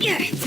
Yeah.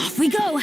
Off we go!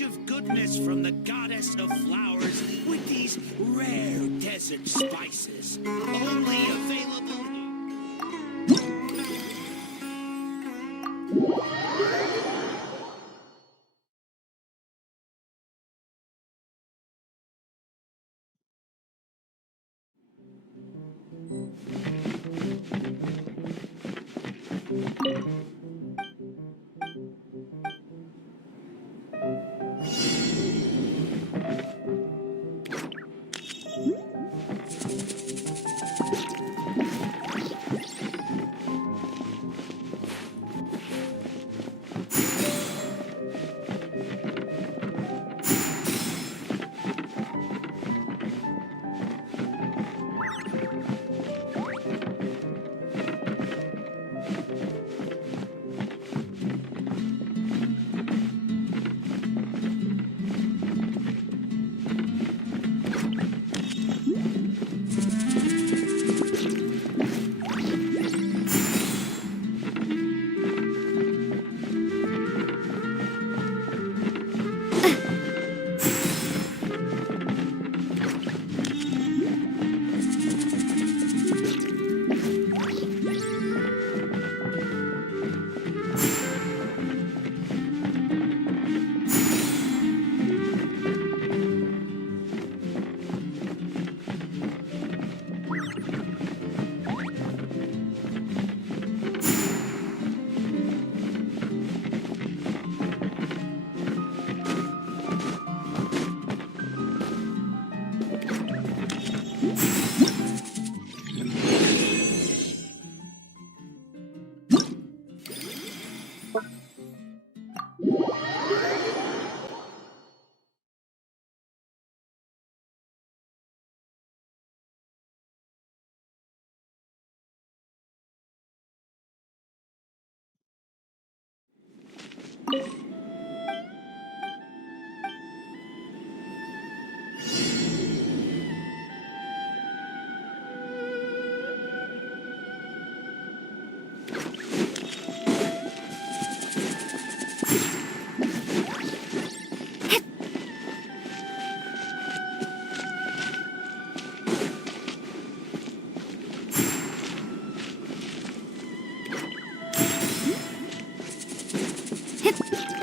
Of goodness from the goddess of flowers with these rare desert spices, only available. Hit!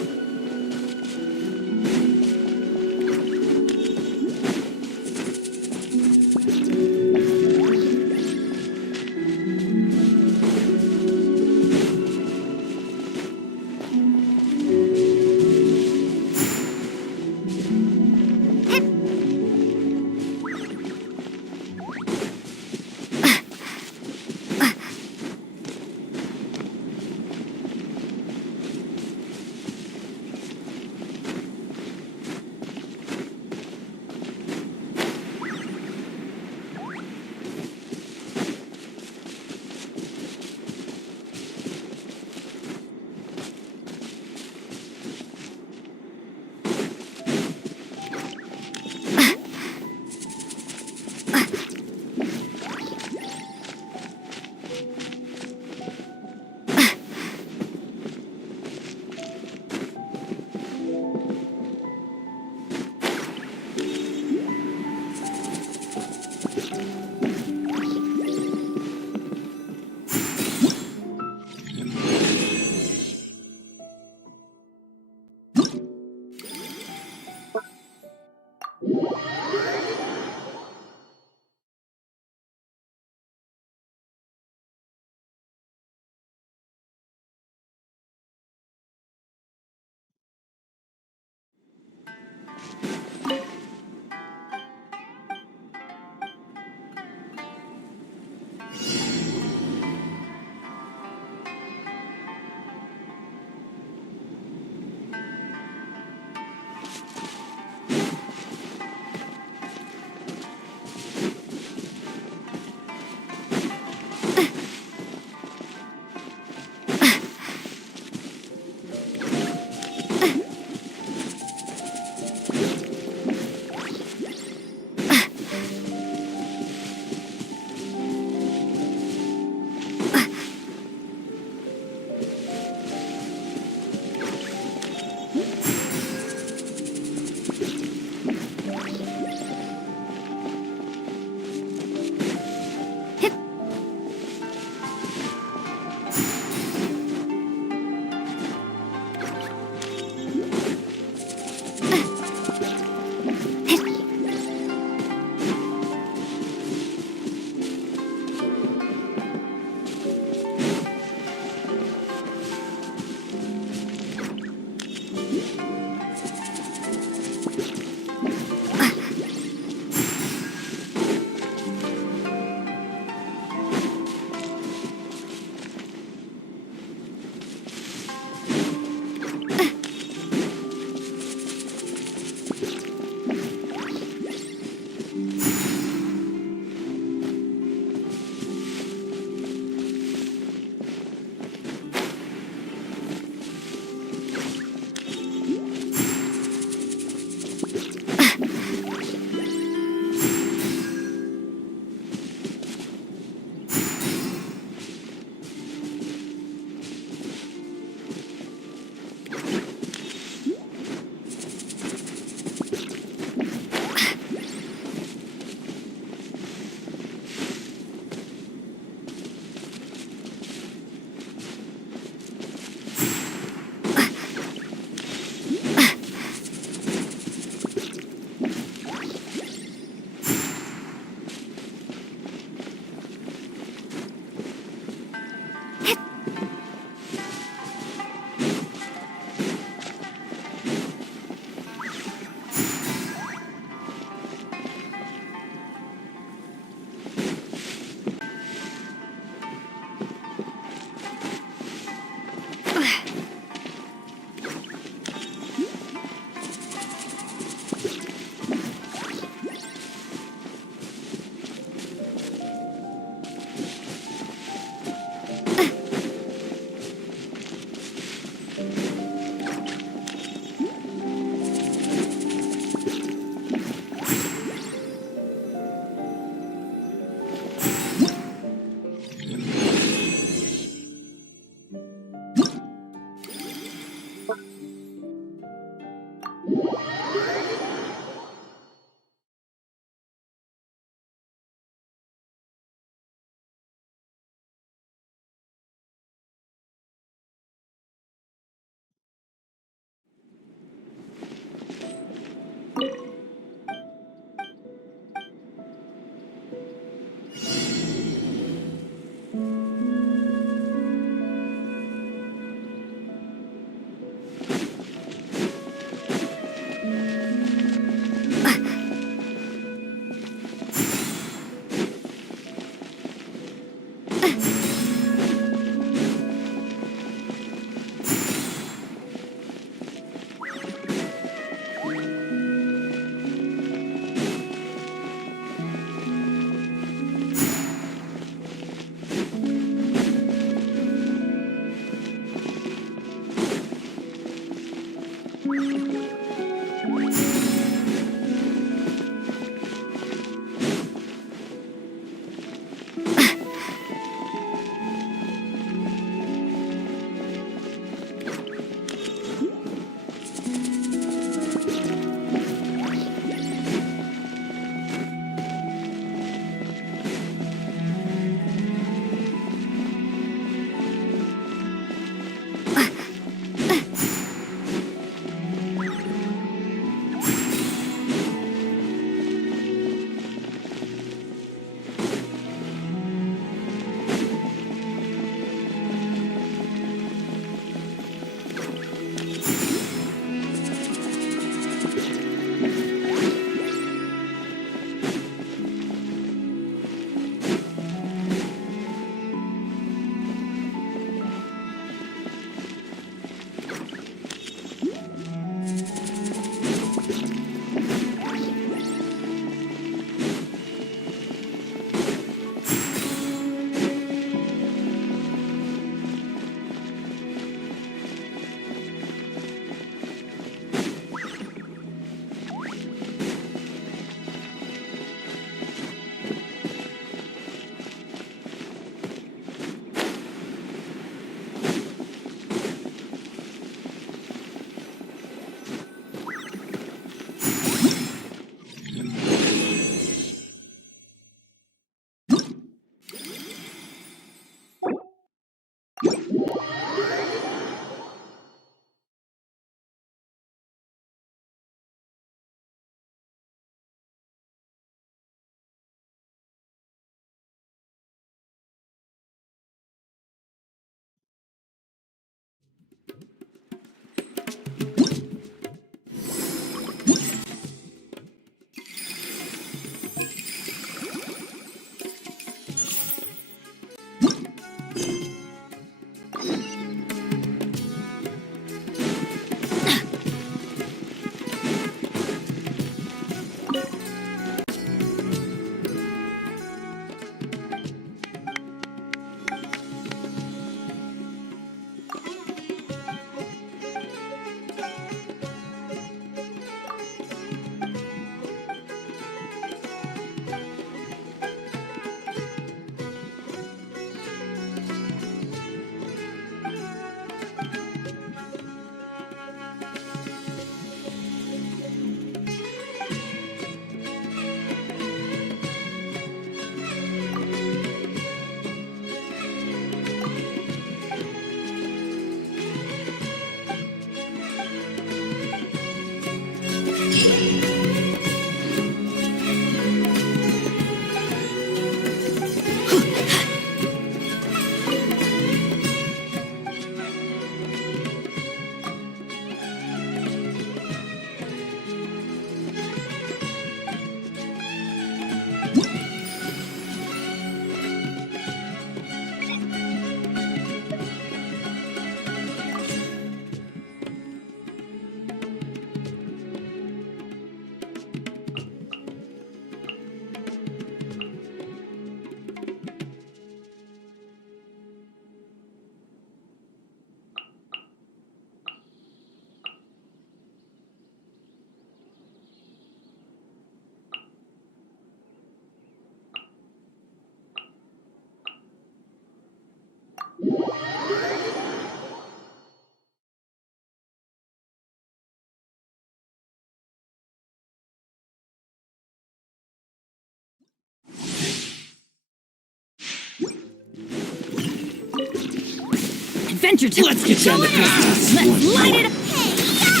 Adventure time! Let's get down to business! Let's light it up! Hey, yeah!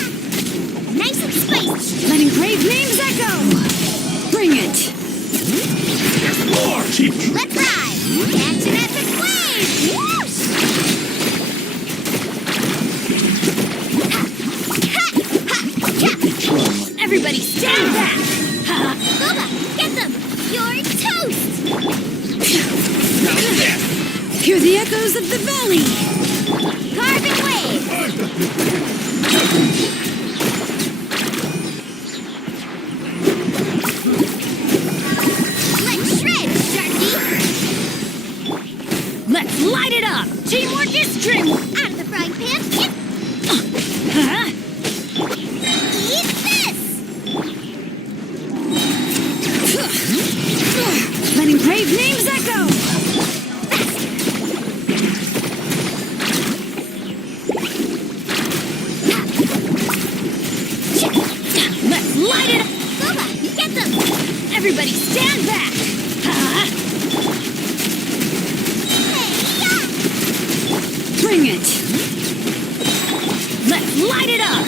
Nice and spicy! Let engraved names echo! Bring it! There's more! Let's ride! Catch an epic wave! Whoosh! Everybody stand back! Booba, get them! You're toast! Hear the echoes of the valley! Carbon wave! Let's shred, Sharky! Let's light it up! Teamwork is dreamwork! Out of the frying pan, Huh? eat this! Let engraved names echo! Let's light it up! Booba, get them! Everybody stand back! Huh? Hey, yeah! Bring it! Let's light it up!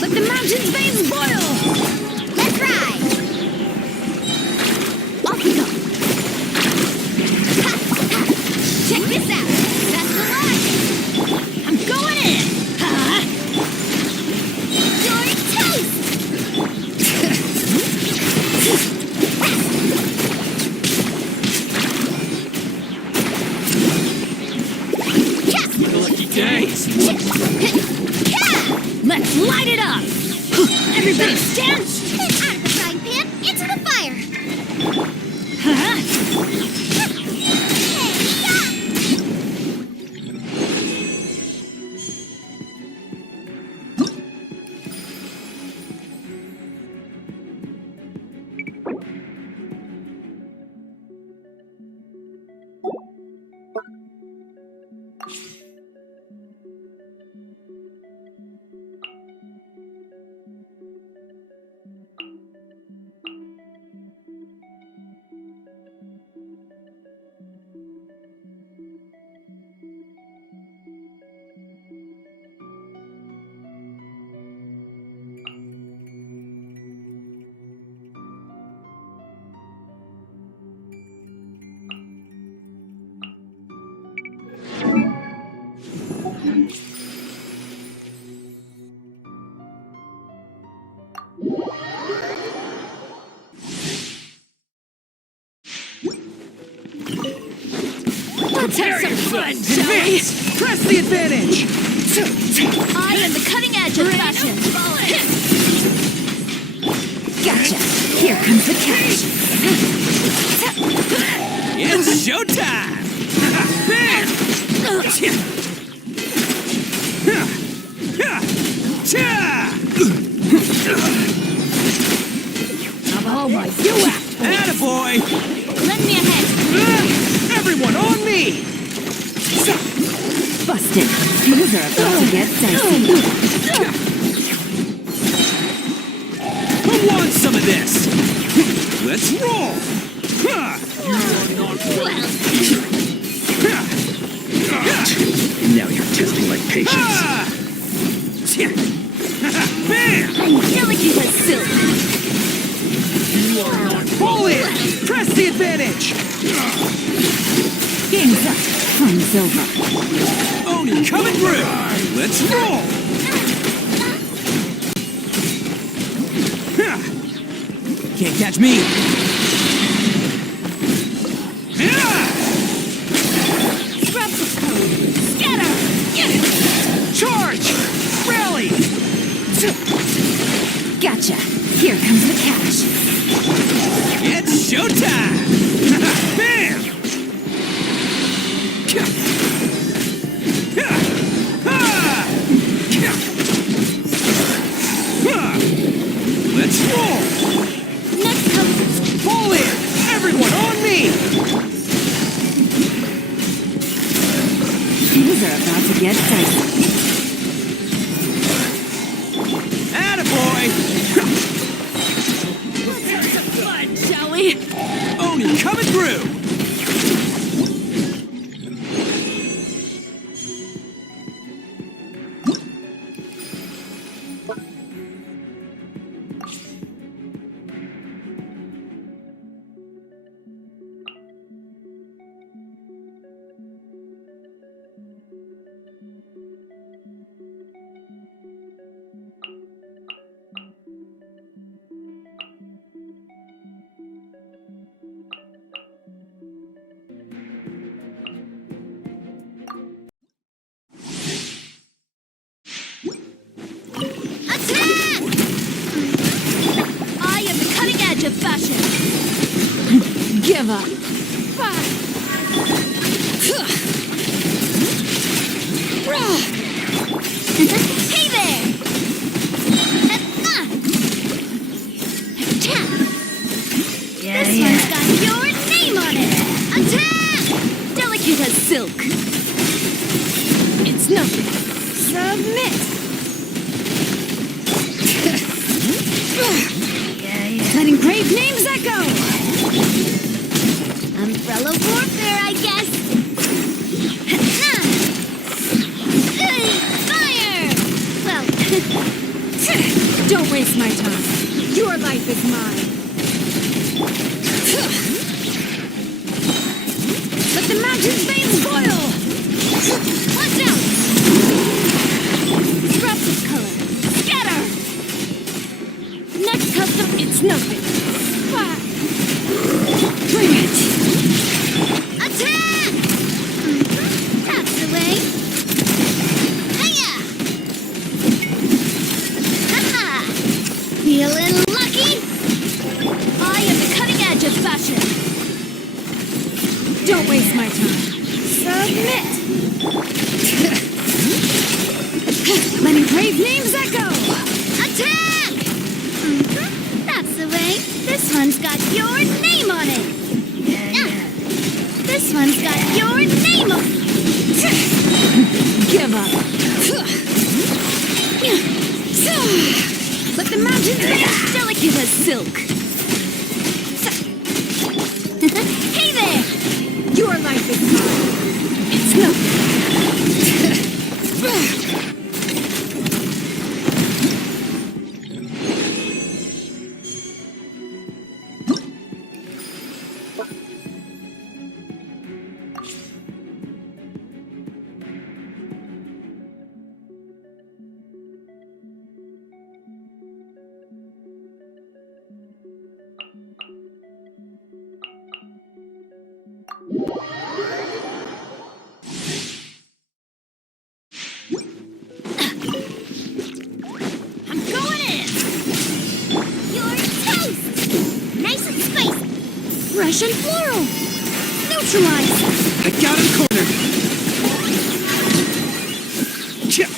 Let the mountain's veins boil! Let's ride! Off we go! Check this out! That's the line! I'm going in! Huh? You're toast! Lucky days! Let's light it up! Everybody stand! Out of the frying pan, into the fire! Huh? Hey, yeah! Let's have some fun, shall we? Press the advantage! I am the cutting edge of fashion. Gotcha. Here comes the catch. It's showtime! Oh my, you act. Attaboy! Lend me a hand. Everyone on me! Busted. Things are about to get dicey. Who wants some of this? Let's roll! Now you're testing my patience. Bam! I feel like you was silly. Pull in! Press the advantage! Game's up. Fun's over. Oni coming through! Let's roll! Can't catch me! Scrub the code. Scatter. Charge! Rally! Gotcha. Here comes the catch. It's showtime! Bam! Let's roll! Next comes... Pull in! Everyone on me! Things are about to get dicey. Attaboy! Let's have some fun, shall we? Oni coming through! Give up. Hey there! Attack! This one's got your name on it! Attack! Delicate as silk. It's nothing. Submit. Let engraved names echo. Umbrella warfare, I guess! Fire! Well, Don't waste my time. Your life is mine. Let the mountain's veins boil. watch out! Drops of color. Scatter. Next custom, it's nothing. Bring it. Attack! That's the way. Hiya! Haha! Feeling lucky? I am the cutting edge of fashion. Don't waste my time. Submit. Let engraved names echo. Attack! That's the way. This one's got your name on it. This one's got your name on it. Give up. Let the mountains be delicate as silk. Hey there! Your life is mine. It's nothing. I'm going in! Your toast! Nice and spicy! Fresh and floral. Neutralize. I got him cornered. Cha-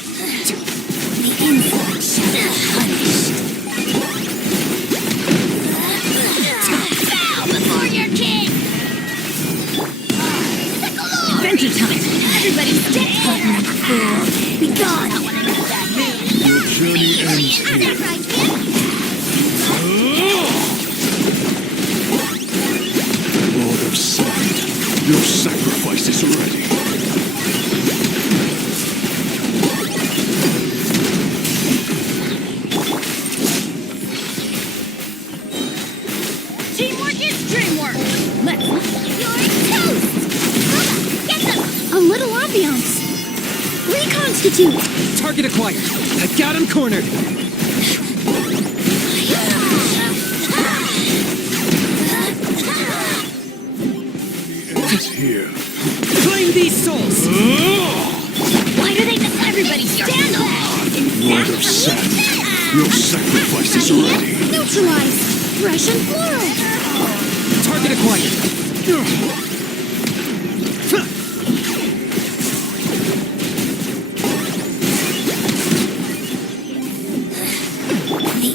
The inside shall be punished. Bow before your king! Adventure time. Everybody's dead! Fool! Be gone! Your journey ends That's here. right, kid! Lord of Sand, your sacrifice is ready. Teamwork is dreamwork. Let's Your toast! Mama, get them! a little ambiance. Reconstitute! Target acquired. I got him cornered. Ends here. Claim these souls. Why do they just everybody stand up? Lord of Sand, your sacrifice is ready. Neutralize. Fresh and floral. Target acquired.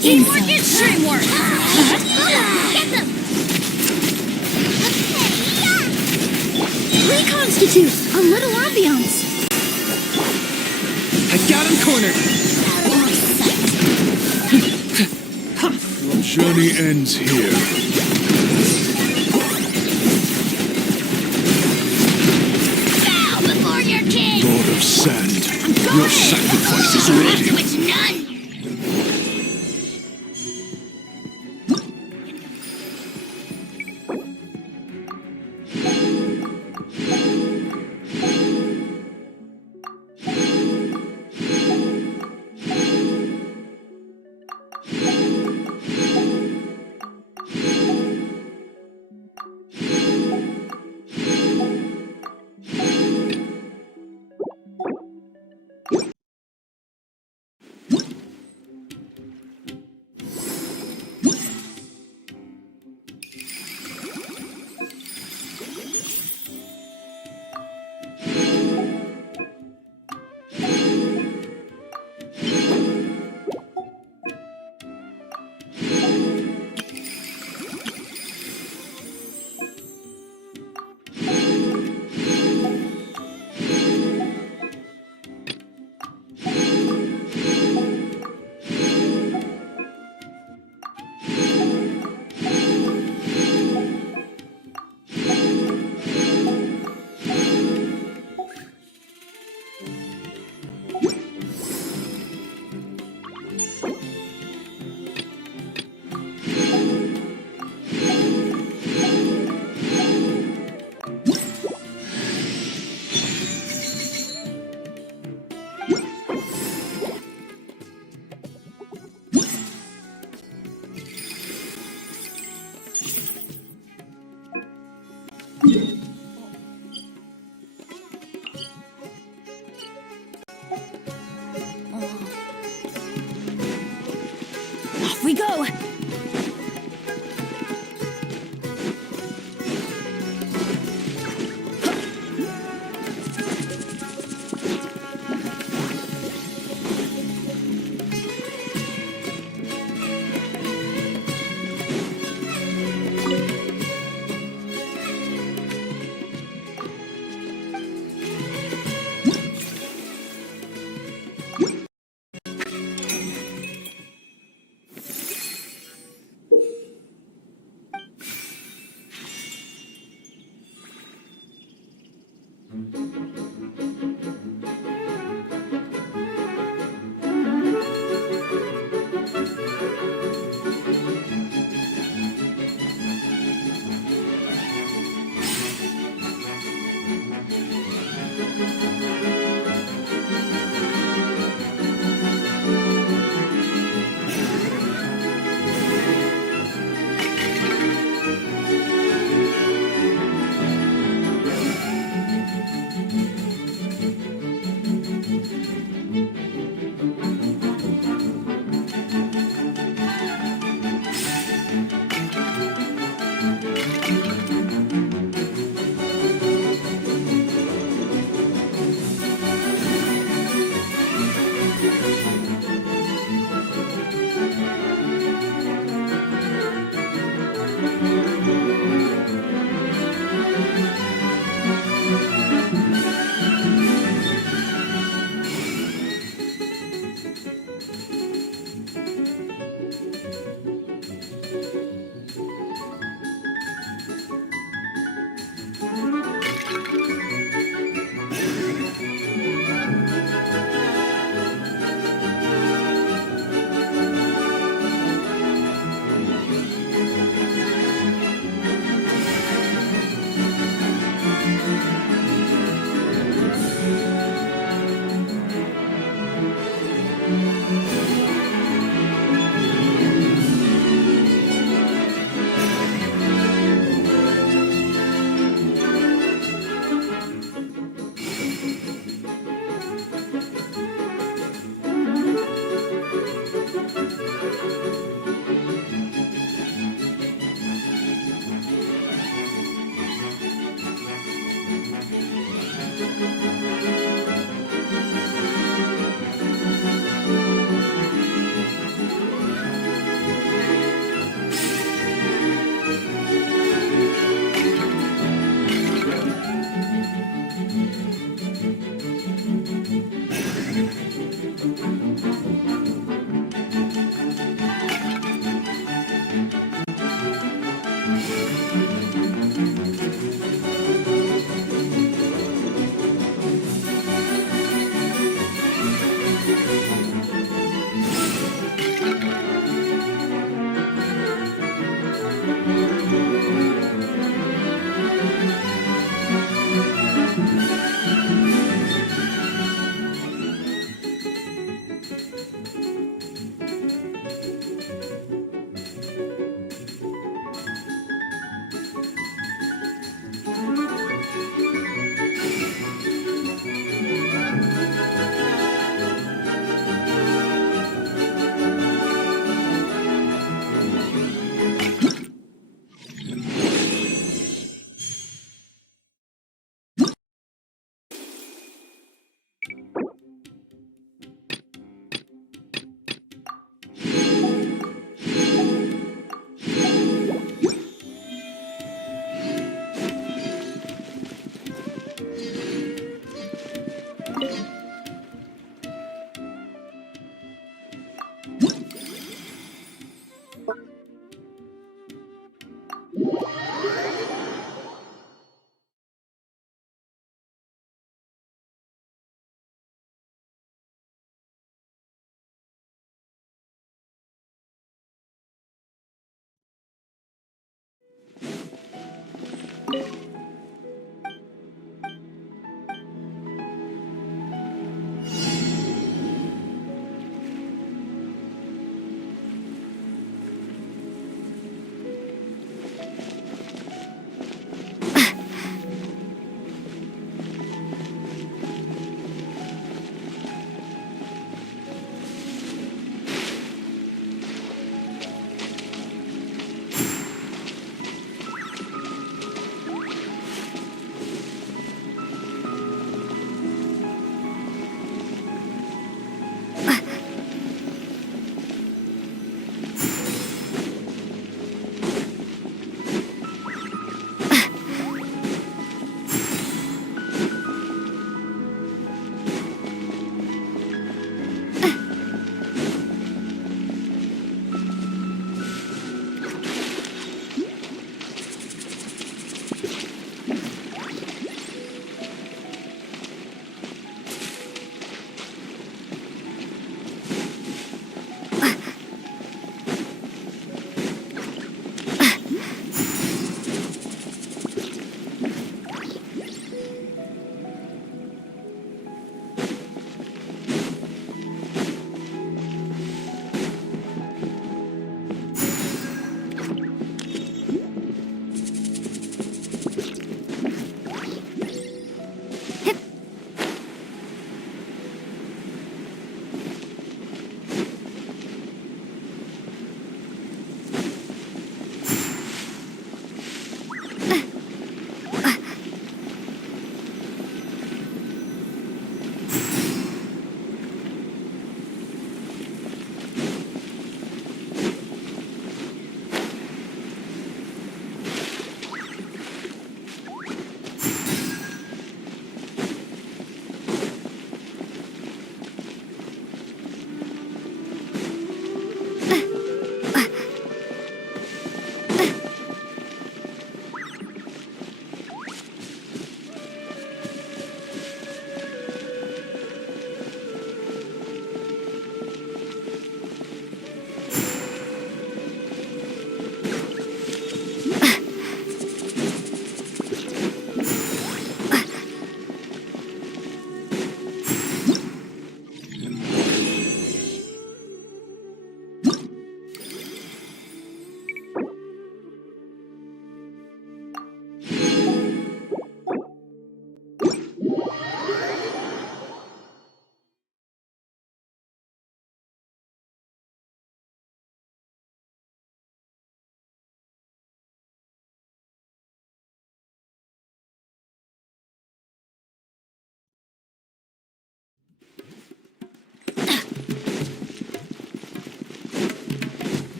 Teamwork is dreamwork. Get them! Reconstitute! A little ambiance. I got him cornered. Your journey ends here. Bow before your king! Lord of Sand, your sacrifice is ready. Which none! go!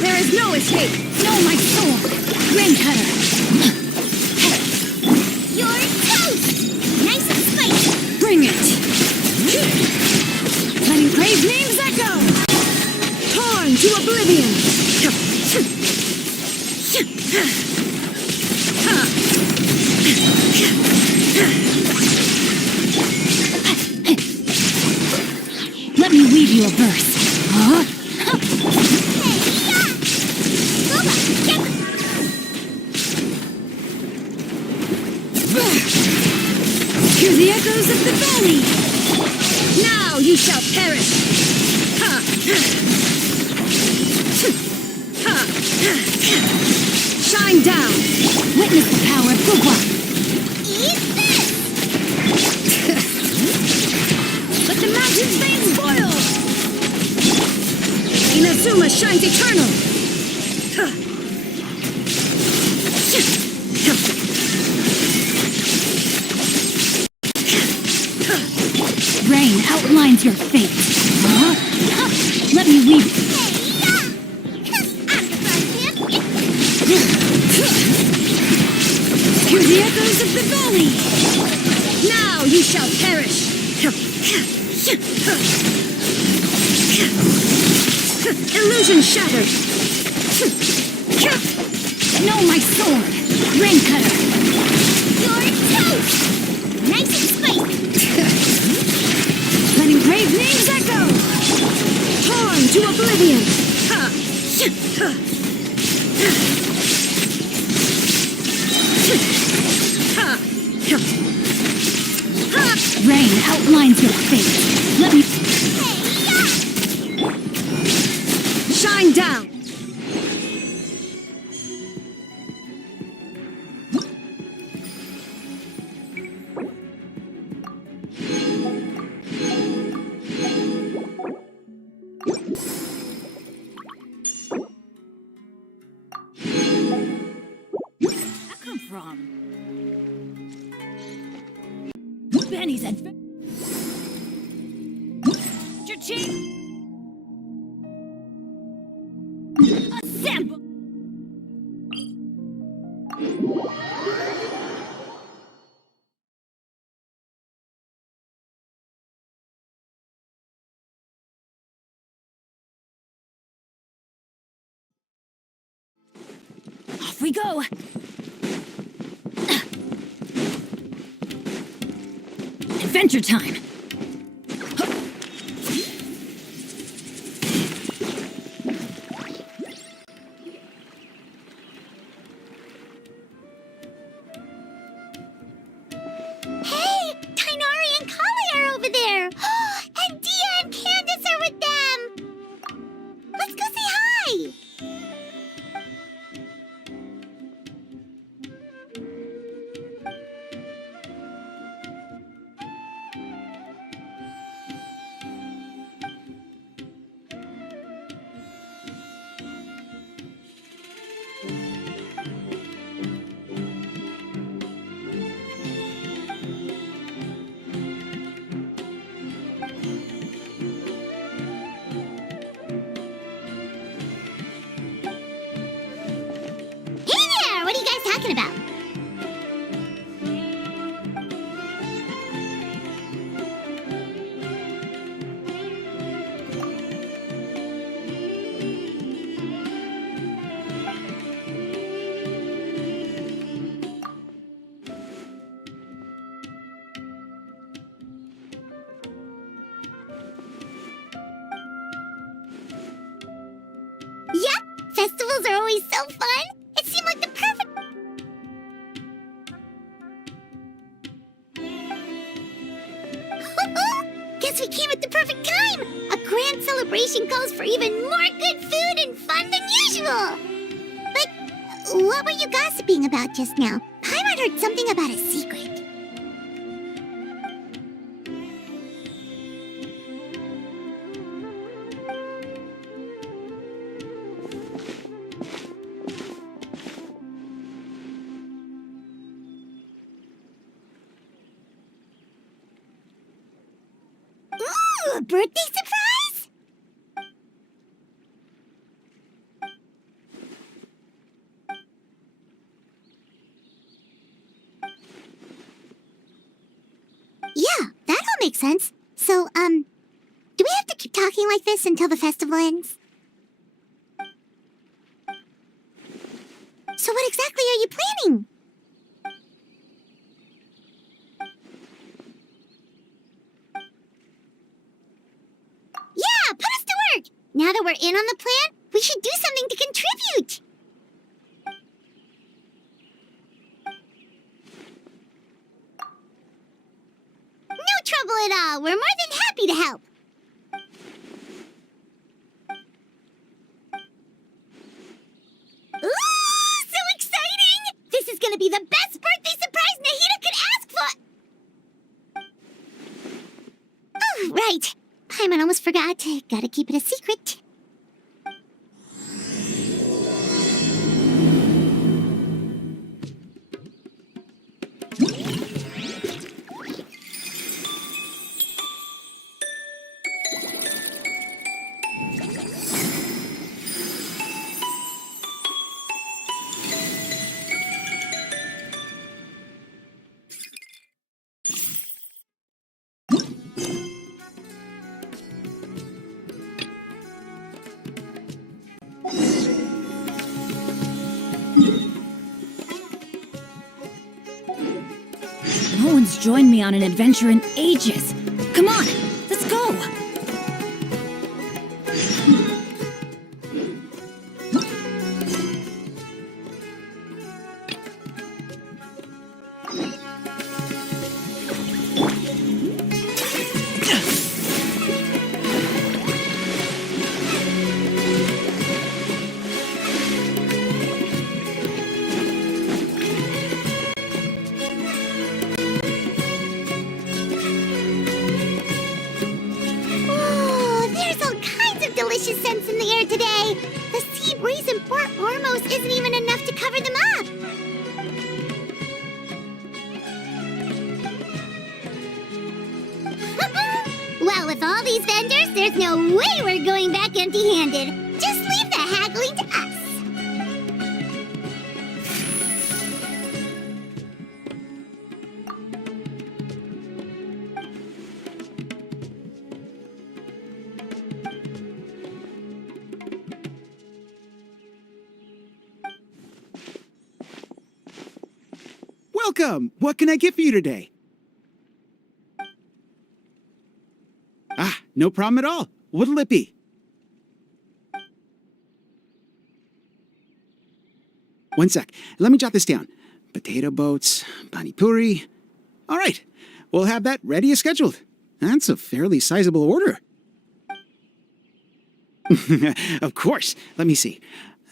There is no escape! No, my sword! Rain cutter! You're toast! Nice and spicy! Bring it! Letting grave names echo! Torn to oblivion! Let me weave you a verse. Huh? Hear the echoes of the valley! Now you shall perish! Ha! Ha! Shine down! Witness the power of Gugwa! Eat this! Let the mountain's veins boil! Inazuma shines eternal! Rain outlines your fate. Huh? Let me weave. Hear the echoes of the valley. Now you shall perish. Illusion shattered. No, my sword. Rain cutter. You're toast! Nice and spicy! Letting grave names echo! Torn to oblivion! Ha! Rain outlines your fate. Let me... Shine down! From Benny's adventure. Chief. Assemble. Off we go. Adventure time! Hey! Tainari and Kali are over there! And Dia and Candace are with them! Let's go say hi! What are you guys talking about? Yep, festivals are always so fun. It seemed like the perfect... Guess we came at the perfect time! A grand celebration calls for even more good food and fun than usual! But what were you gossiping about just now? Paimon heard something about a secret. birthday surprise? Yeah, that all makes sense. So, do we have to keep talking like this until the festival ends? So what exactly are you planning? Yeah, put us to work! Now that we're in on the plan, we should do something to contribute! No trouble at all. We're more than happy to help. Ooh, so exciting! This is gonna be the best birthday surprise Nahida could ask for! Oh, right. Paimon almost forgot. Gotta keep it a secret. No one's joined me on an adventure in ages. Come on, let's go! Delicious scents in the air today. The sea breeze in Port Ormos isn't even enough to cover them up. Well, with all these vendors, there's no way we're going back empty-handed. Just leave the haggling to us. Welcome! What can I get for you today? Ah, no problem at all. What'll it be? One sec. Let me jot this down. Potato boats, pani puri. All right. We'll have that ready as scheduled. That's a fairly sizable order. Of course. Let me see.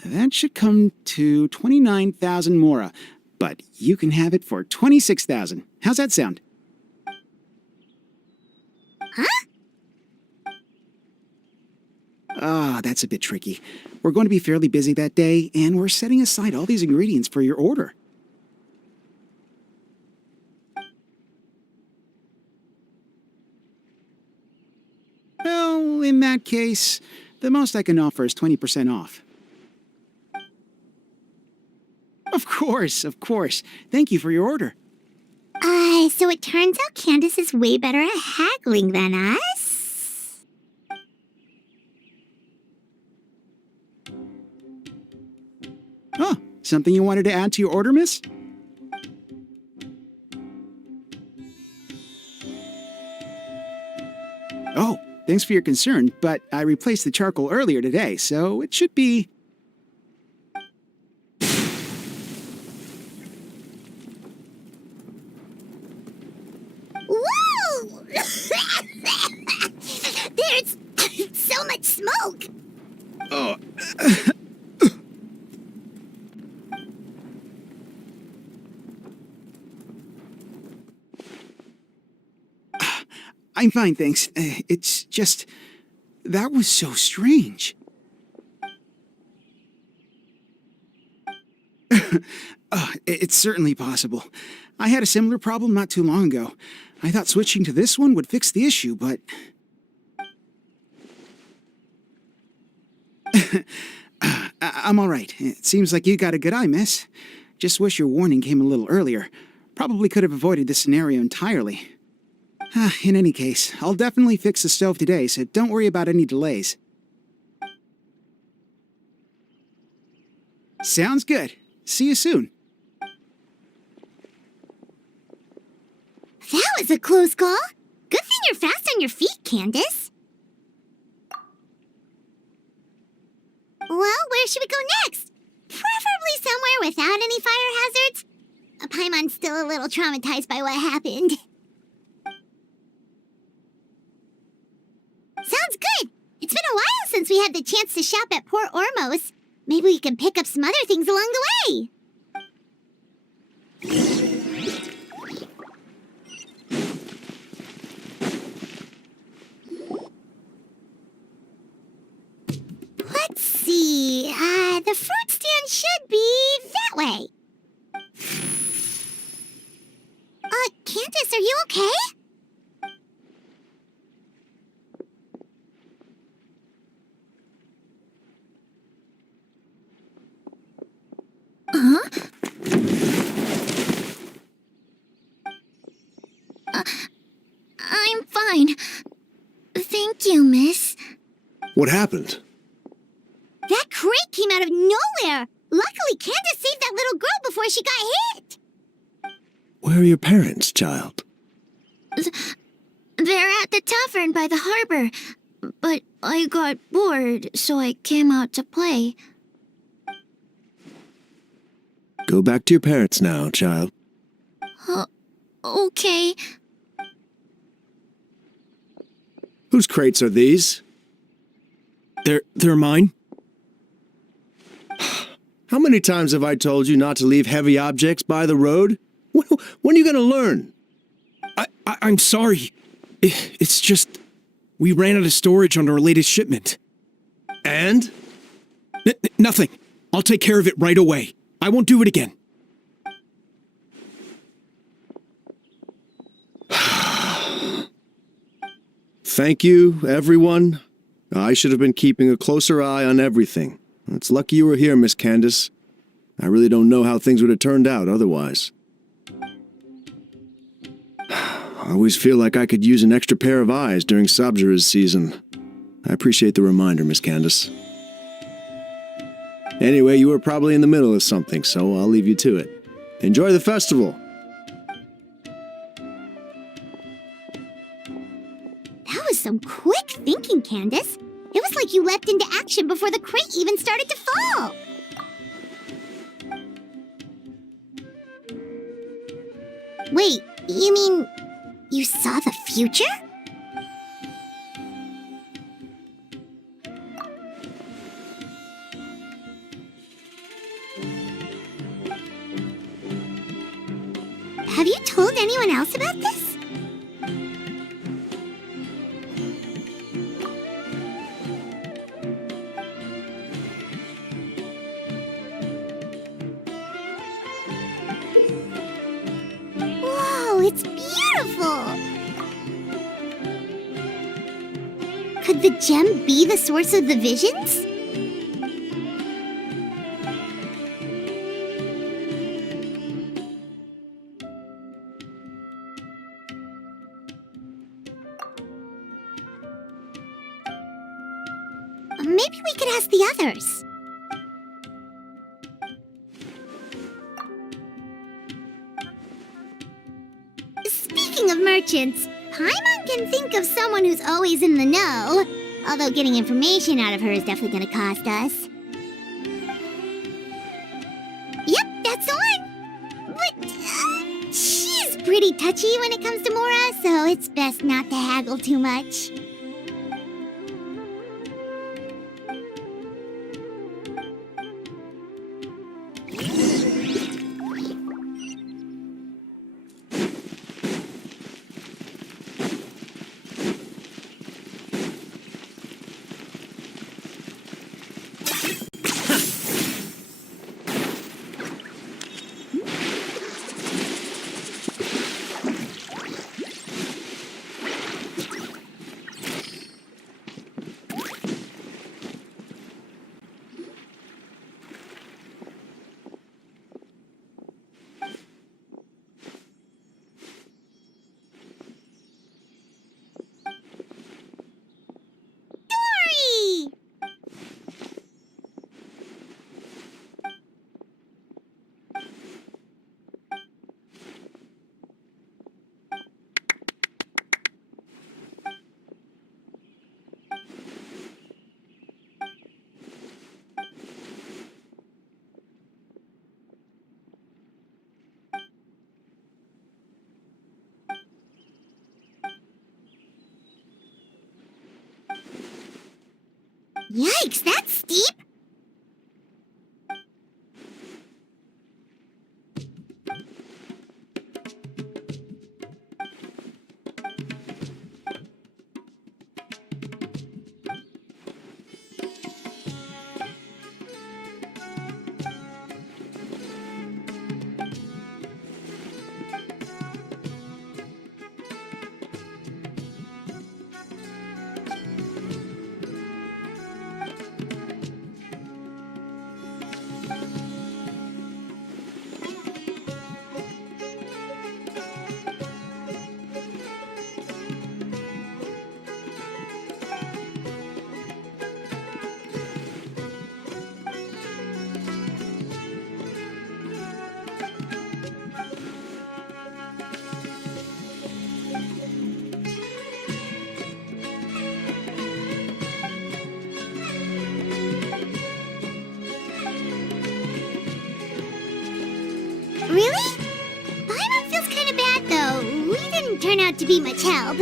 That should come to 29,000 mora. But you can have it for 26,000. How's that sound? Huh? Ah, that's a bit tricky. We're going to be fairly busy that day, and we're setting aside all these ingredients for your order. Well, in that case, the most I can offer is 20% off. Of course. Thank you for your order. So it turns out Candace is way better at haggling than us? Oh, something you wanted to add to your order, miss? Oh, thanks for your concern, but I replaced the charcoal earlier today, so it should be... Whoa! There's so much smoke! Oh. I'm fine, thanks. It's just... that was so strange. It's certainly possible. I had a similar problem not too long ago. I thought switching to this one would fix the issue, but... I'm all right. It seems like you got a good eye, miss. Just wish your warning came a little earlier. Probably could have avoided this scenario entirely. In any case, I'll definitely fix the stove today, so don't worry about any delays. Sounds good. See you soon. That was a close call. Good thing you're fast on your feet, Candace. Well, where should we go next? Preferably somewhere without any fire hazards. Paimon's still a little traumatized by what happened. Sounds good. It's been a while since we had the chance to shop at Port Ormos. Maybe we can pick up some other things along the way. Let's see. The fruit stand should be that way. Candace, are you okay? Huh? I'm fine. Thank you, miss. What happened? That crate came out of nowhere. Luckily, Candace saved that little girl before she got hit. Where are your parents, child? They're at the tavern by the harbor. But I got bored, so I came out to play. Go back to your parents now, child. Okay. Whose crates are these? They're mine. How many times have I told you not to leave heavy objects by the road? When are you gonna learn? I'm sorry. It's just... we ran out of storage on our latest shipment. And? Nothing. I'll take care of it right away. I won't do it again. Thank you, everyone. I should have been keeping a closer eye on everything. It's lucky you were here, Miss Candace. I really don't know how things would have turned out otherwise. I always feel like I could use an extra pair of eyes during Sabzura's season. I appreciate the reminder, Miss Candace. Anyway, you were probably in the middle of something, so I'll leave you to it. Enjoy the festival! That was some quick thinking, Candace. It was like you leapt into action before the crate even started to fall. Wait, you mean you saw the future? Have you told anyone else about this? Whoa, it's beautiful! Could the gem be the source of the visions? Maybe we could ask the others. Speaking of merchants, Paimon can think of someone who's always in the know. Although getting information out of her is definitely gonna cost us. Yep, that's the one. But she's pretty touchy when it comes to Mora, so it's best not to haggle too much. Yikes, that's steep. Really? Paimon feels kind of bad, though. We didn't turn out to be much help.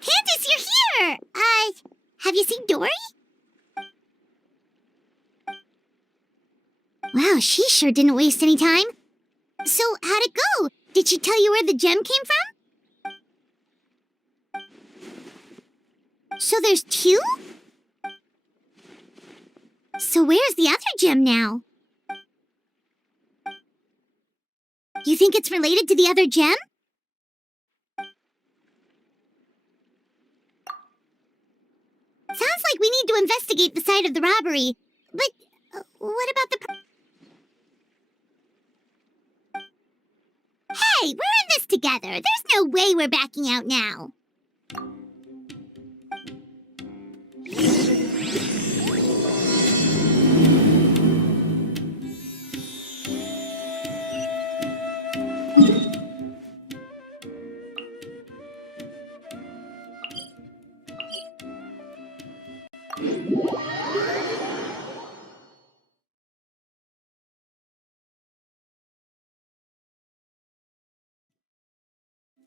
Candace, you're here! Have you seen Dory? Wow, she sure didn't waste any time. So, how'd it go? Did she tell you where the gem came from? So there's two? So where's the other gem now? You think it's related to the other gem? Sounds like we need to investigate the site of the robbery. But what about the... Hey, we're in this together. There's no way we're backing out now.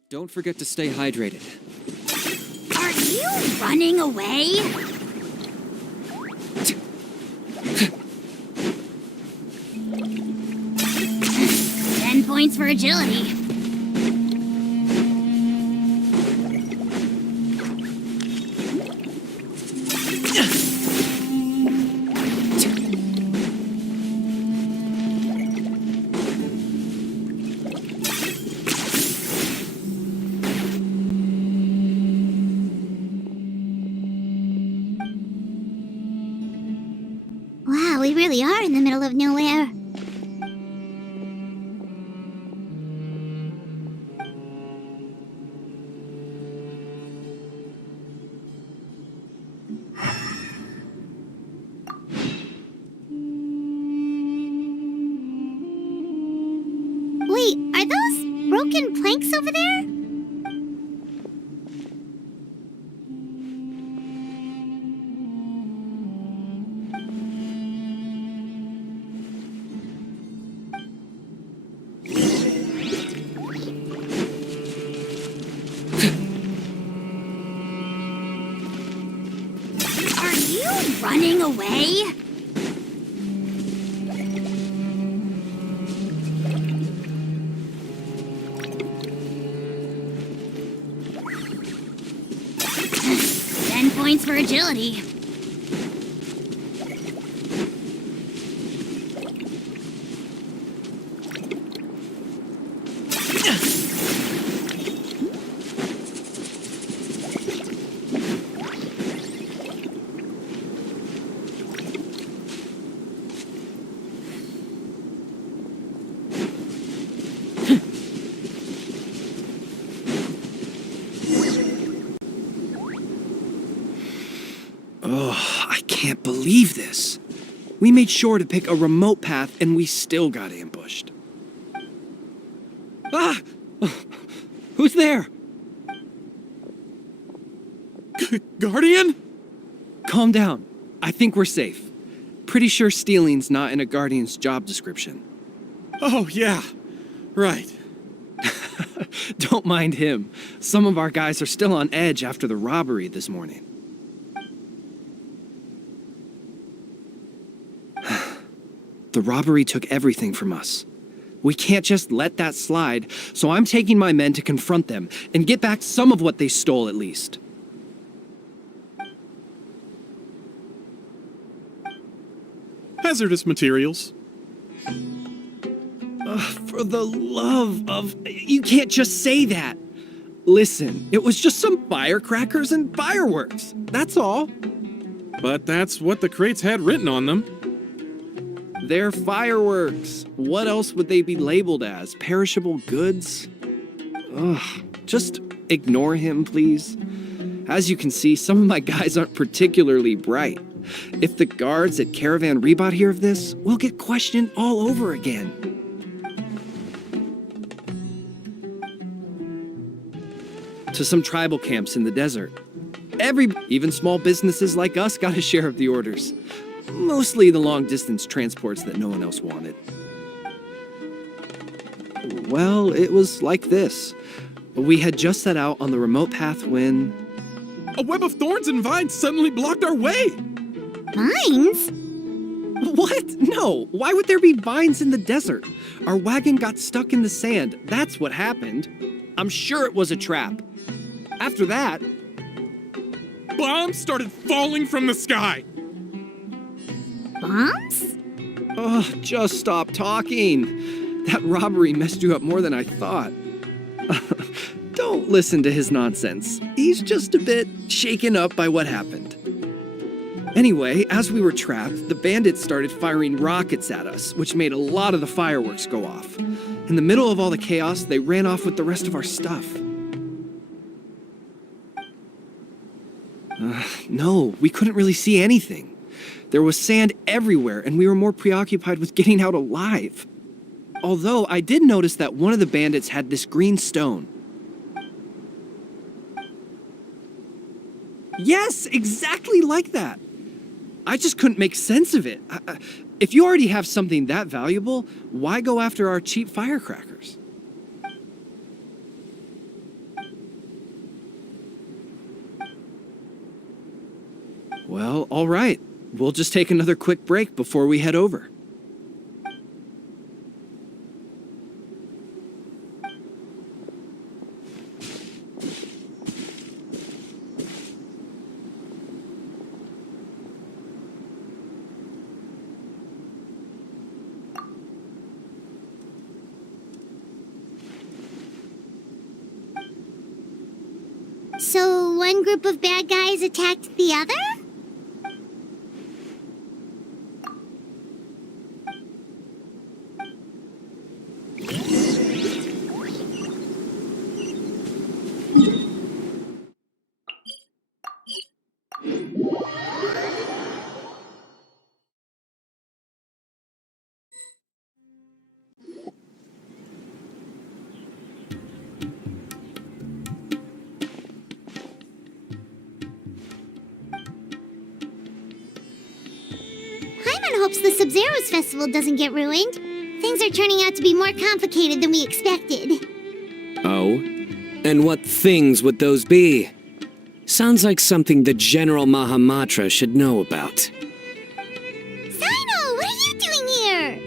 Don't forget to stay hydrated. Are you running away? 10 points for agility. Wow, we really are in the middle of nowhere. Wait, are those broken planks over there? Are you running away? points for agility. I can't believe this. We made sure to pick a remote path and we still got ambushed. Ah! Who's there? Guardian? Calm down. I think we're safe. Pretty sure stealing's not in a Guardian's job description. Oh, yeah. Right. Don't mind him. Some of our guys are still on edge after the robbery this morning. The robbery took everything from us. We can't just let that slide, so I'm taking my men to confront them and get back some of what they stole at least. Hazardous materials. For the love of... You can't just say that. Listen, it was just some firecrackers and fireworks. That's all. But that's what the crates had written on them. They're fireworks. What else would they be labeled as? Perishable goods? Ugh, just ignore him, please. As you can see, some of my guys aren't particularly bright. If the guards at Caravan Rebot hear of this, we'll get questioned all over again. To some tribal camps in the desert. Even small businesses like us got a share of the orders. Mostly the long-distance transports that no one else wanted. Well, it was like this. We had just set out on the remote path when... A web of thorns and vines suddenly blocked our way! Vines? What? No, why would there be vines in the desert? Our wagon got stuck in the sand. That's what happened. I'm sure it was a trap. After that... Bombs started falling from the sky! Bombs? Oh, just stop talking. That robbery messed you up more than I thought. Don't listen to his nonsense. He's just a bit shaken up by what happened. Anyway, as we were trapped, the bandits started firing rockets at us, which made a lot of the fireworks go off. In the middle of all the chaos, they ran off with the rest of our stuff. No, we couldn't really see anything. There was sand everywhere, and we were more preoccupied with getting out alive. Although, I did notice that one of the bandits had this green stone. Yes, exactly like that. I just couldn't make sense of it. If you already have something that valuable, why go after our cheap firecrackers? Well, all right. We'll just take another quick break before we head over. So one group of bad guys attacked the other? Hopes the Sub-Zero's festival doesn't get ruined. Things are turning out to be more complicated than we expected. Oh? And what things would those be? Sounds like something the General Mahamatra should know about. Sino, what are you doing here?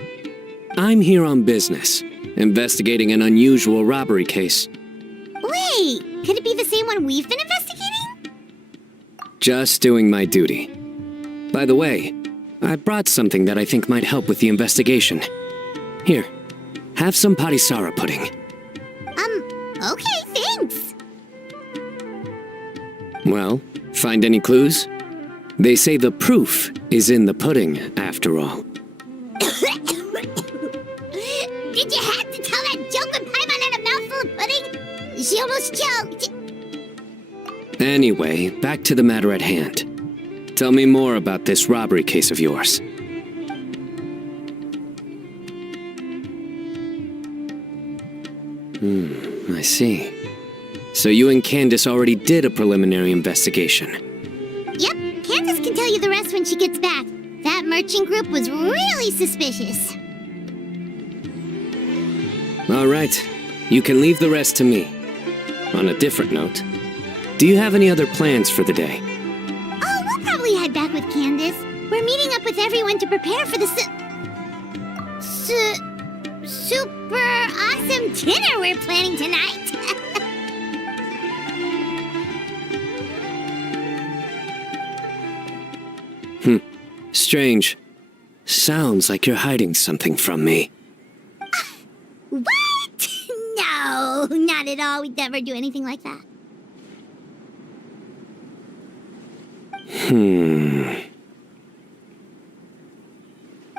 I'm here on business, investigating an unusual robbery case. Wait, could it be the same one we've been investigating? Just doing my duty. By the way, I brought something that I think might help with the investigation. Here, have some patisara pudding. Okay, thanks. Well, find any clues? They say the proof is in the pudding, after all. Did you have to tell that joke when Paimon had a mouthful of pudding? She almost choked. Anyway, back to the matter at hand. Tell me more about this robbery case of yours. I see. So you and Candace already did a preliminary investigation. Yep, Candace can tell you the rest when she gets back. That merchant group was really suspicious. All right, you can leave the rest to me. On a different note, do you have any other plans for the day? Oh, we'll probably head back with Candace. We're meeting up with everyone to prepare for the super awesome dinner we're planning tonight. Strange. Sounds like you're hiding something from me. What? No, not at all. We'd never do anything like that.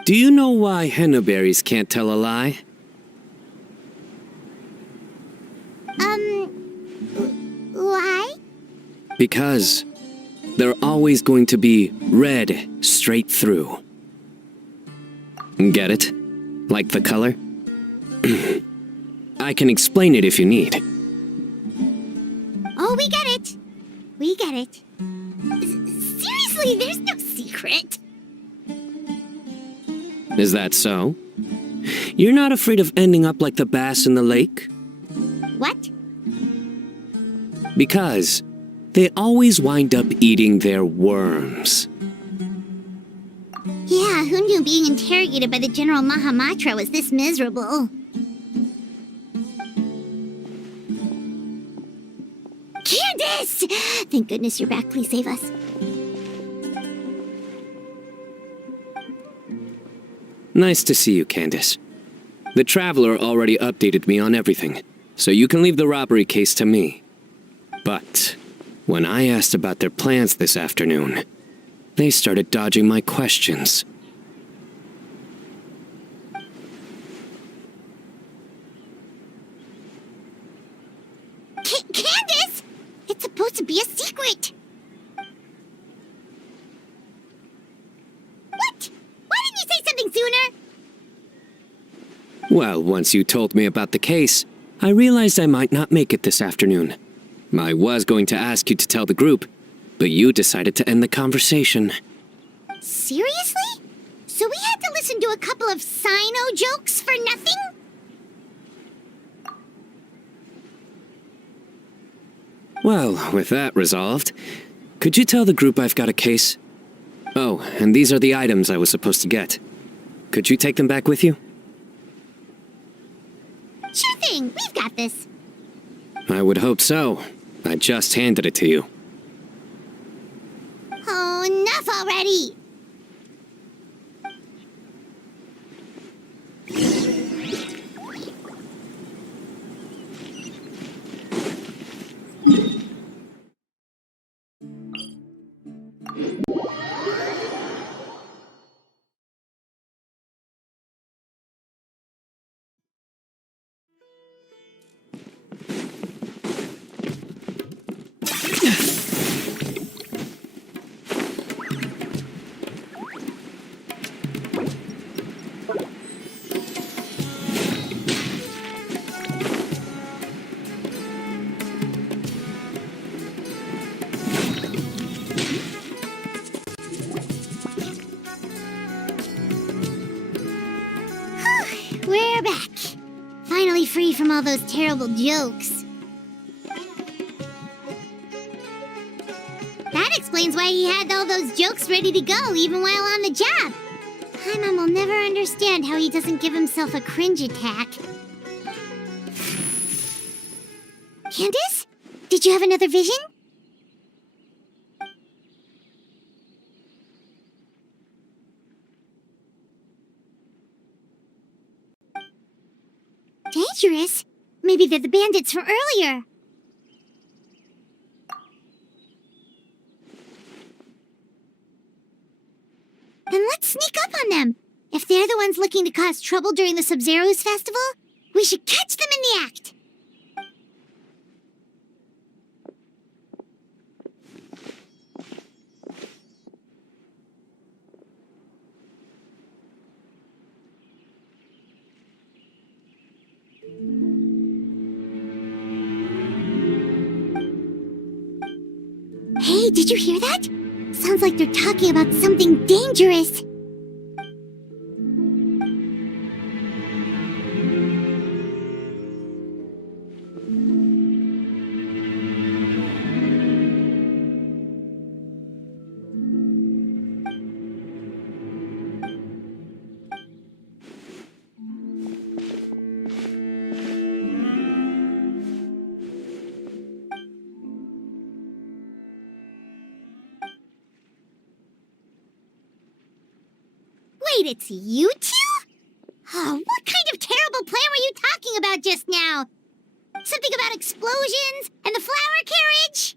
Do you know why henna berries can't tell a lie? Why? Because they're always going to be red straight through. Get it? Like the color? I can explain it if you need. Oh, we get it. We get it. Seriously, there's no secret. Is that so? You're not afraid of ending up like the bass in the lake? What? Because they always wind up eating their worms. Yeah, who knew being interrogated by the General Mahamatra was this miserable? Candace! Thank goodness you're back. Please save us. Nice to see you, Candace. The Traveler already updated me on everything, so you can leave the robbery case to me. But when I asked about their plans this afternoon, they started dodging my questions. Candace! It's supposed to be a secret! What? Why didn't you say something sooner? Well, once you told me about the case, I realized I might not make it this afternoon. I was going to ask you to tell the group, but you decided to end the conversation. Seriously? So we had to listen to a couple of Sino jokes for nothing? Well, with that resolved, could you tell the group I've got a case? Oh, and these are the items I was supposed to get. Could you take them back with you? Sure thing, we've got this. I would hope so. I just handed it to you. Oh, enough already! We're back. Finally free from all those terrible jokes. That explains why he had all those jokes ready to go even while on the job. Paimon will never understand how he doesn't give himself a cringe attack. Candace? Did you have another vision? dangerous? Maybe they're the bandits from earlier. Then let's sneak up on them. If they're the ones looking to cause trouble during the Sub-Zero's festival, we should catch them in the act. Hey, did you hear that? Sounds like they're talking about something dangerous. Wait, it's you two? Oh, what kind of terrible plan were you talking about just now? Something about explosions and the flower carriage?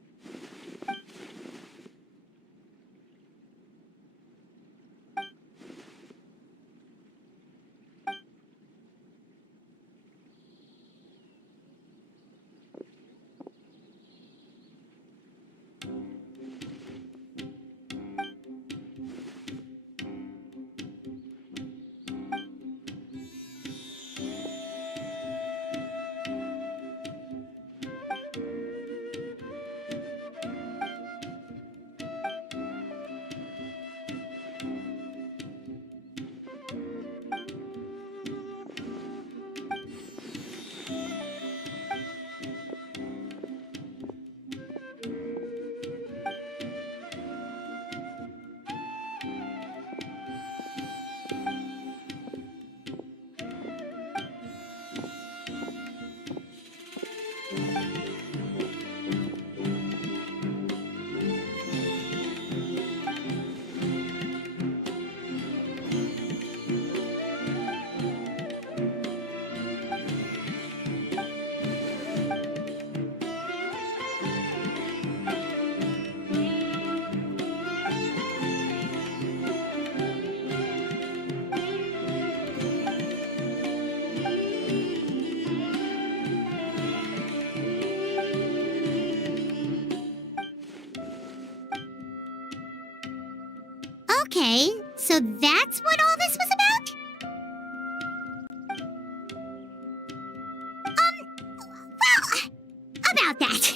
Okay, so that's what all this was about? Well, about that.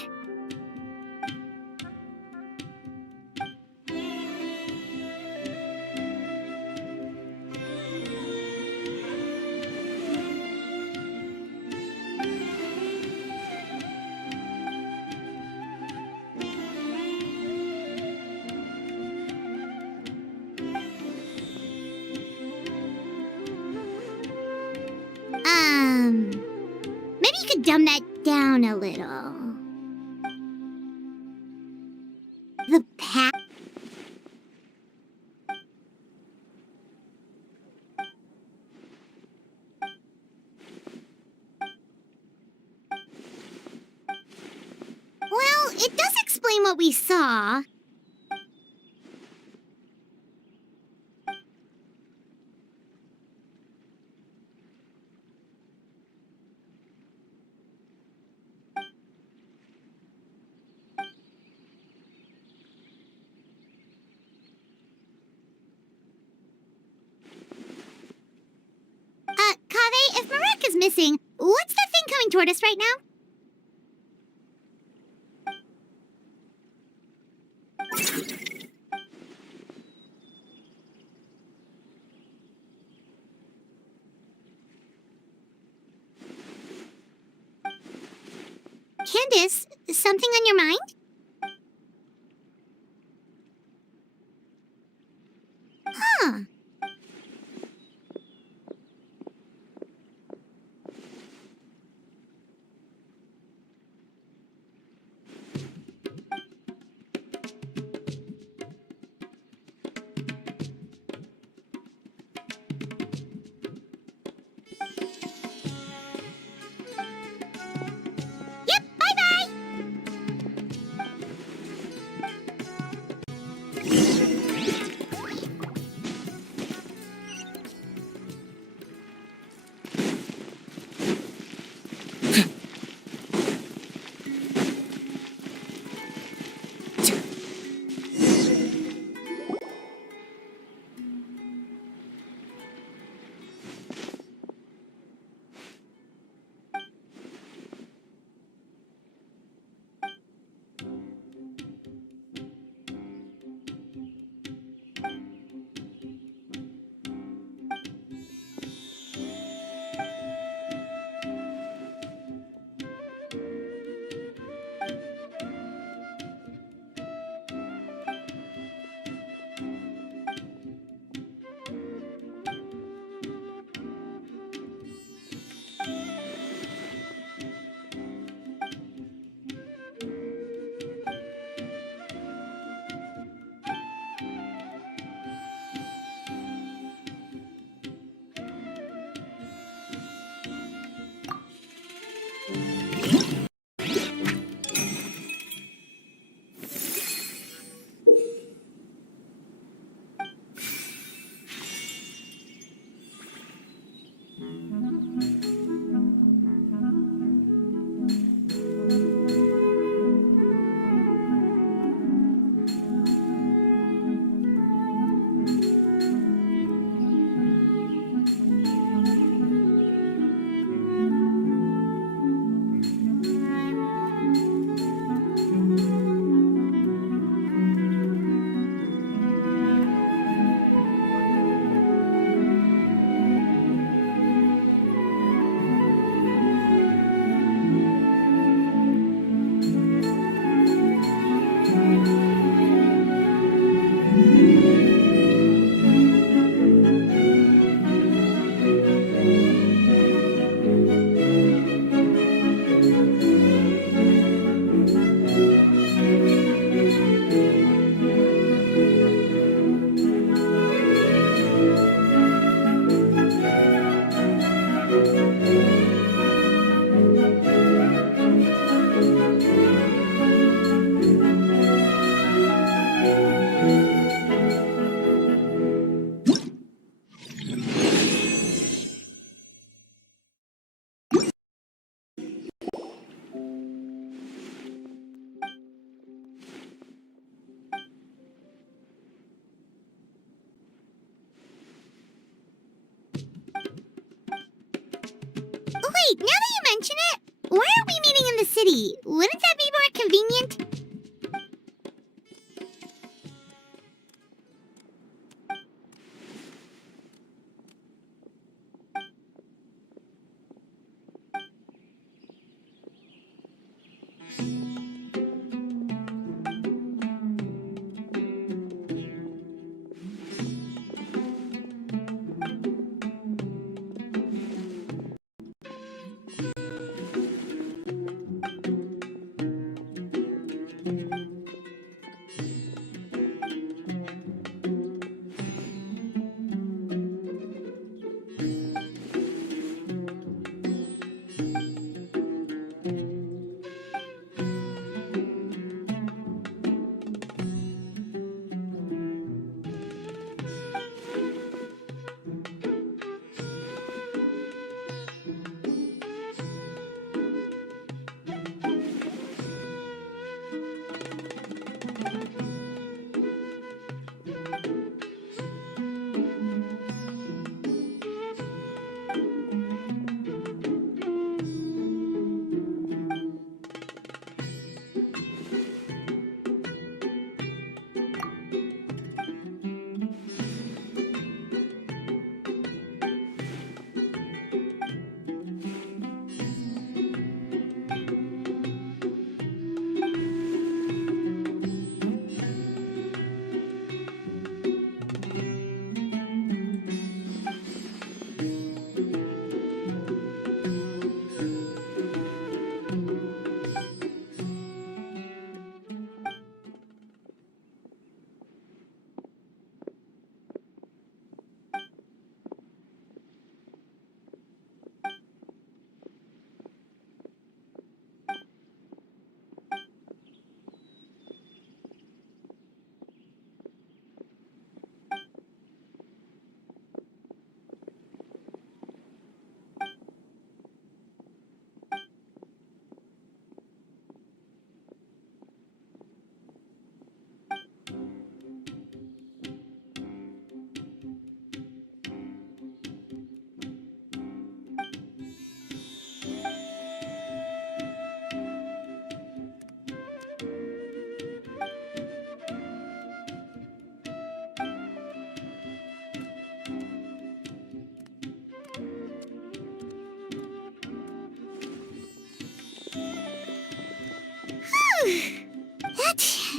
Maybe you could dumb that down a little. The pack. Well, it does explain what we saw. Kaveh, if Marek is missing, what's that thing coming toward us right now? Candace, something on your mind? Huh. city. Wouldn't that be more convenient?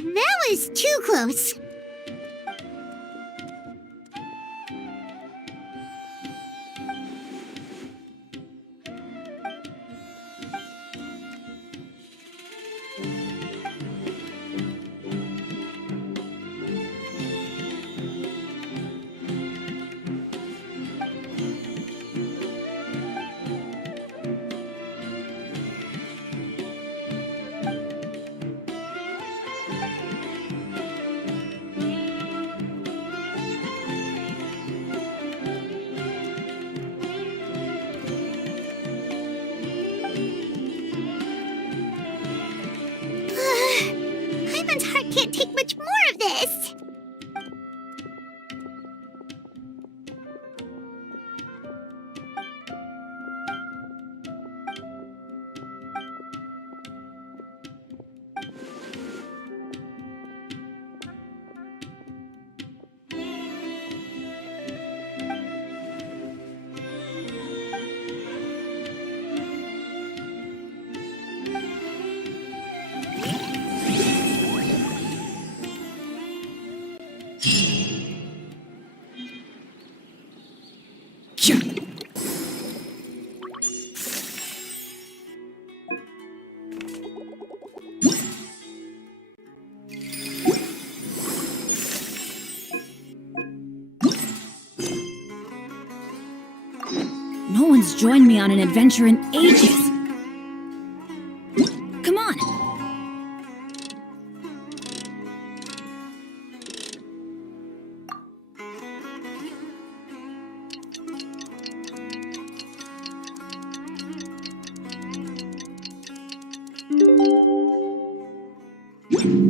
That was too close. Hyman's heart can't take much more of this. No one's joined me on an adventure in ages. Come on.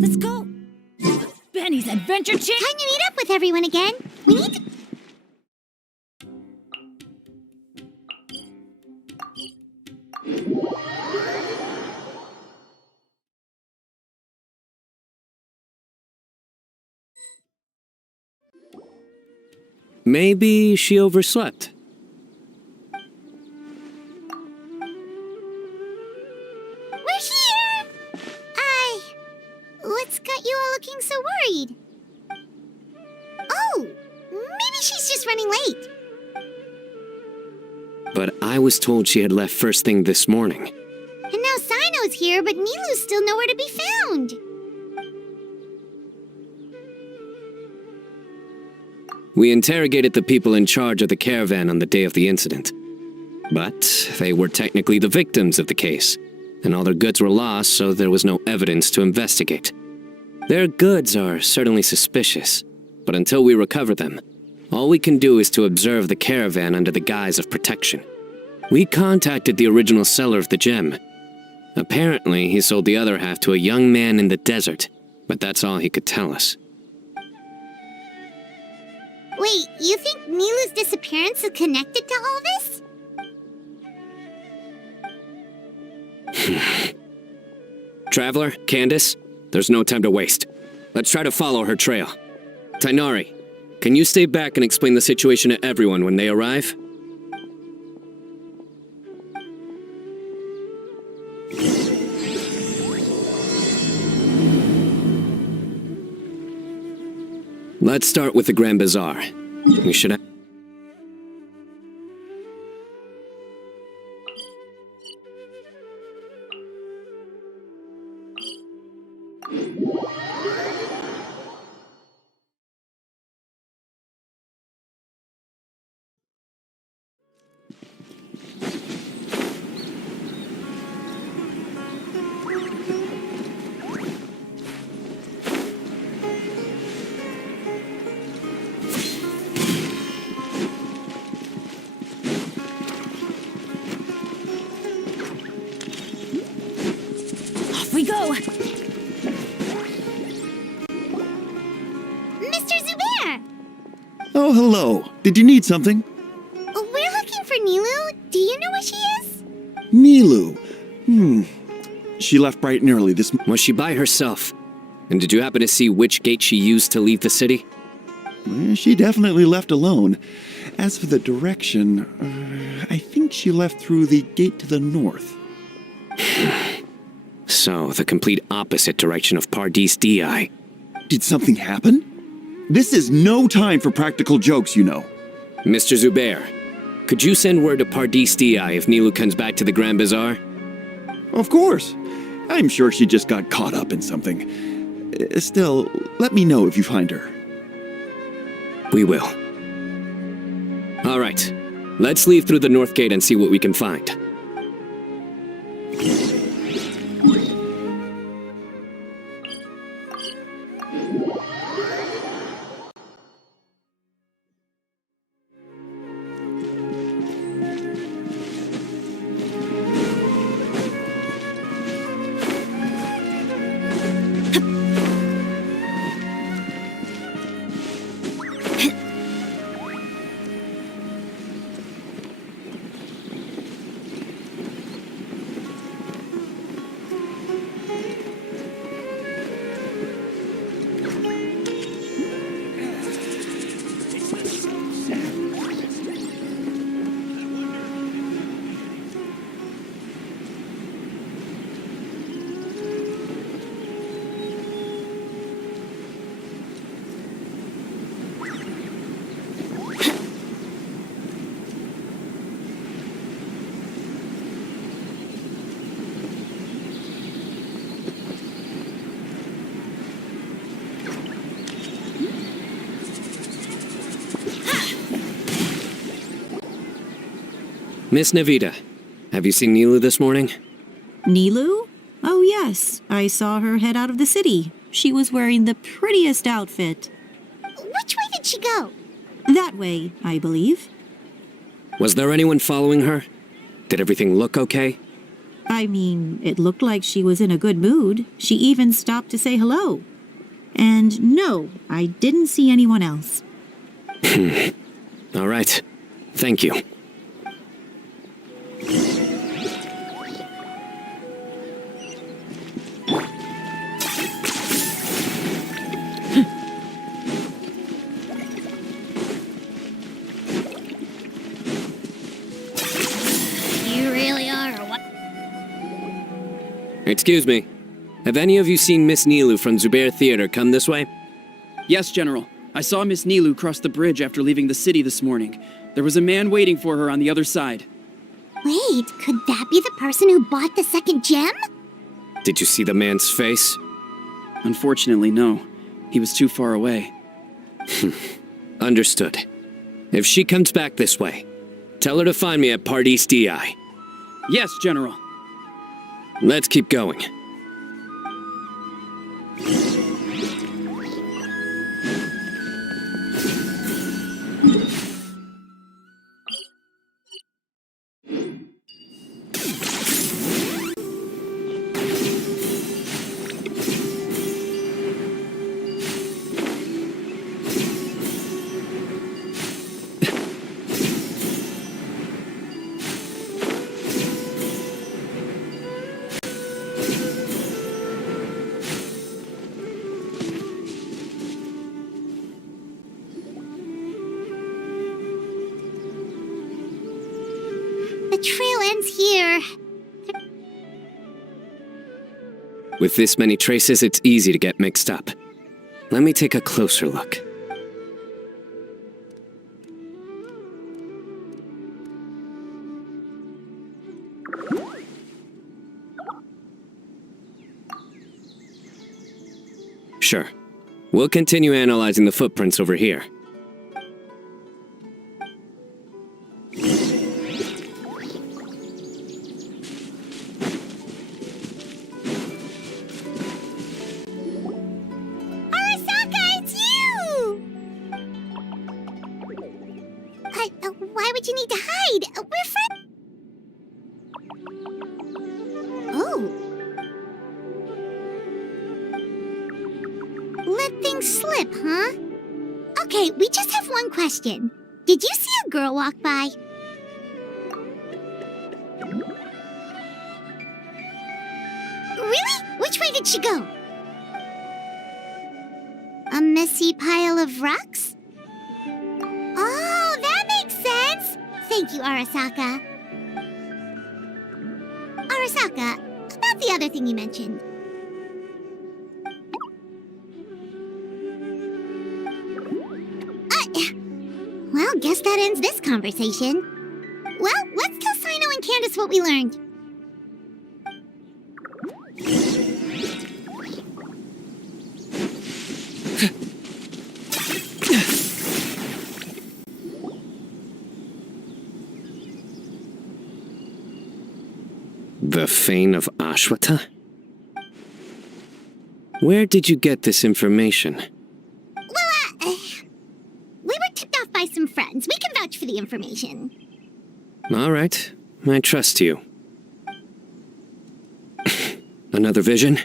Let's go. Benny's adventure chick. Time to meet up with everyone again. We need to... Maybe she overslept. We're here! What's got you all looking so worried? Oh, maybe she's just running late. But I was told she had left first thing this morning. And now Sino's here, but Nilu's still nowhere to be found. We interrogated the people in charge of the caravan on the day of the incident. But they were technically the victims of the case, and all their goods were lost, so there was no evidence to investigate. Their goods are certainly suspicious, but until we recover them, all we can do is to observe the caravan under the guise of protection. We contacted the original seller of the gem. Apparently, he sold the other half to a young man in the desert, but that's all he could tell us. Wait, you think Nilu's disappearance is connected to all this? Traveler, Candace, there's no time to waste. Let's try to follow her trail. Tainari, can you stay back and explain the situation to everyone when they arrive? Let's start with the Grand Bazaar. We should have... Off we go! Mr. Zubair! Oh, hello. Did you need something? We're looking for Nilu. Do you know where she is? Nilu. She left bright and early this Was she by herself? And did you happen to see which gate she used to leave the city? She definitely left alone. As for the direction, I think she left through the gate to the north. So, the complete opposite direction of Pardis Di. Did something happen? This is no time for practical jokes, you know. Mr. Zubair, could you send word to Pardis Di if Nilu comes back to the Grand Bazaar? Of course. I'm sure she just got caught up in something. Still, let me know if you find her. We will. All right, let's leave through the north gate and see what we can find. Miss Navita, have you seen Nilu this morning? Nilu? Oh, yes. I saw her head out of the city. She was wearing the prettiest outfit. Which way did she go? That way, I believe. Was there anyone following her? Did everything look okay? I mean, it looked like she was in a good mood. She even stopped to say hello. And no, I didn't see anyone else. All right. Thank you. Excuse me. Have any of you seen Miss Nilu from Zubair Theater come this way? Yes, General. I saw Miss Nilu cross the bridge after leaving the city this morning. There was a man waiting for her on the other side. Wait, could that be the person who bought the second gem? Did you see the man's face? Unfortunately, no. He was too far away. Understood. If she comes back this way, tell her to find me at Part East DI. Yes, General. Let's keep going. The trail ends here. With this many traces, it's easy to get mixed up. Let me take a closer look. Sure. We'll continue analyzing the footprints over here. Arasaka, it's you! Why would you need to hide? We're friends. Oh. Let things slip, huh? Okay, we just have one question. Did you see a girl walk by? Really? Which way did she go? A messy pile of rocks? Oh, that makes sense! Thank you, Arasaka. Arasaka, about the other thing you mentioned. Well, guess that ends this conversation. Well, let's tell Sino and Candace what we learned. The Fane of Ashwata? Where did you get this information? Well, we were tipped off by some friends. We can vouch for the information. All right, I trust you. Another vision?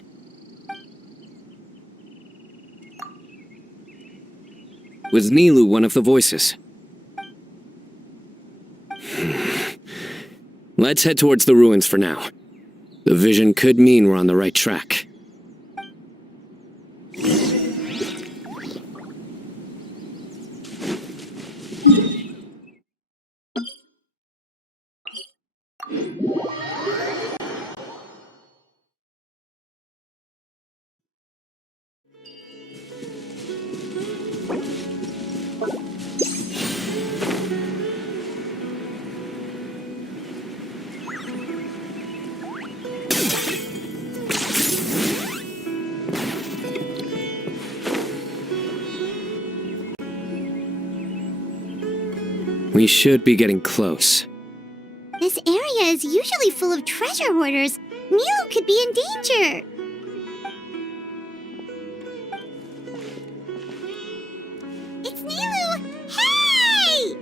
Was Nilu one of the voices? Let's head towards the ruins for now. The vision could mean we're on the right track. We should be getting close. This area is usually full of treasure hoarders. Nilu could be in danger. It's Nilu! Hey!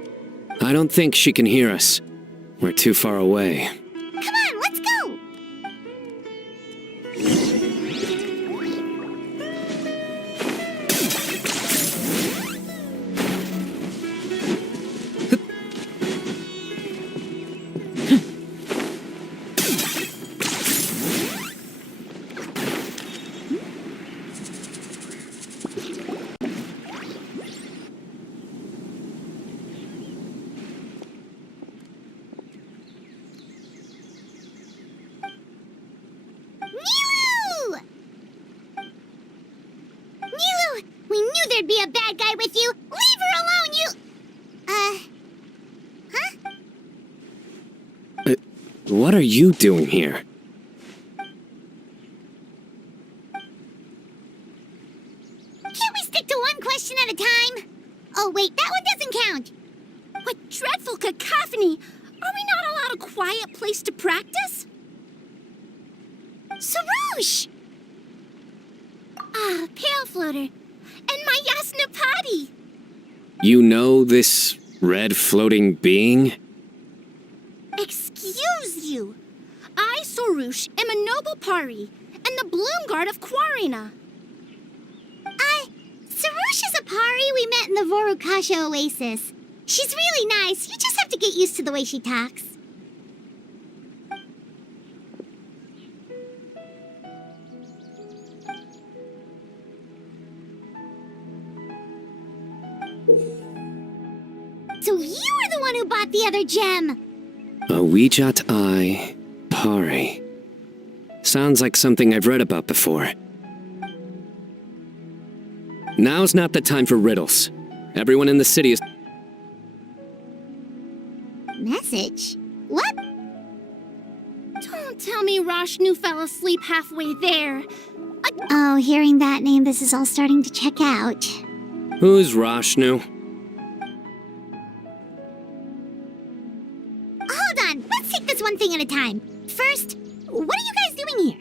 I don't think she can hear us. We're too far away. Come on, let's go! a bad guy with you. Leave her alone, you... Huh? What are you doing here? Can't we stick to one question at a time? Oh, wait, that one doesn't count. What dreadful cacophony! Are we not allowed a quiet place to practice? Sarouche! Ah, Pale Floater. And my Yasnapati! You know this red floating being? Excuse you! I, Sorouche, am a noble Pari, and the Bloom Guard of Quarina. Sarouche is a Pari we met in the Vorukasha Oasis. She's really nice. You just have to get used to the way she talks. So you were the one who bought the other gem! A Wijat Eye Pari. Sounds like something I've read about before. Now's not the time for riddles. Everyone in the city is... Message? What? Don't tell me Rashnu fell asleep halfway there. Oh, hearing that name, this is all starting to check out. Who's Rashnu? Hold on, let's take this one thing at a time. First, what are you guys doing here?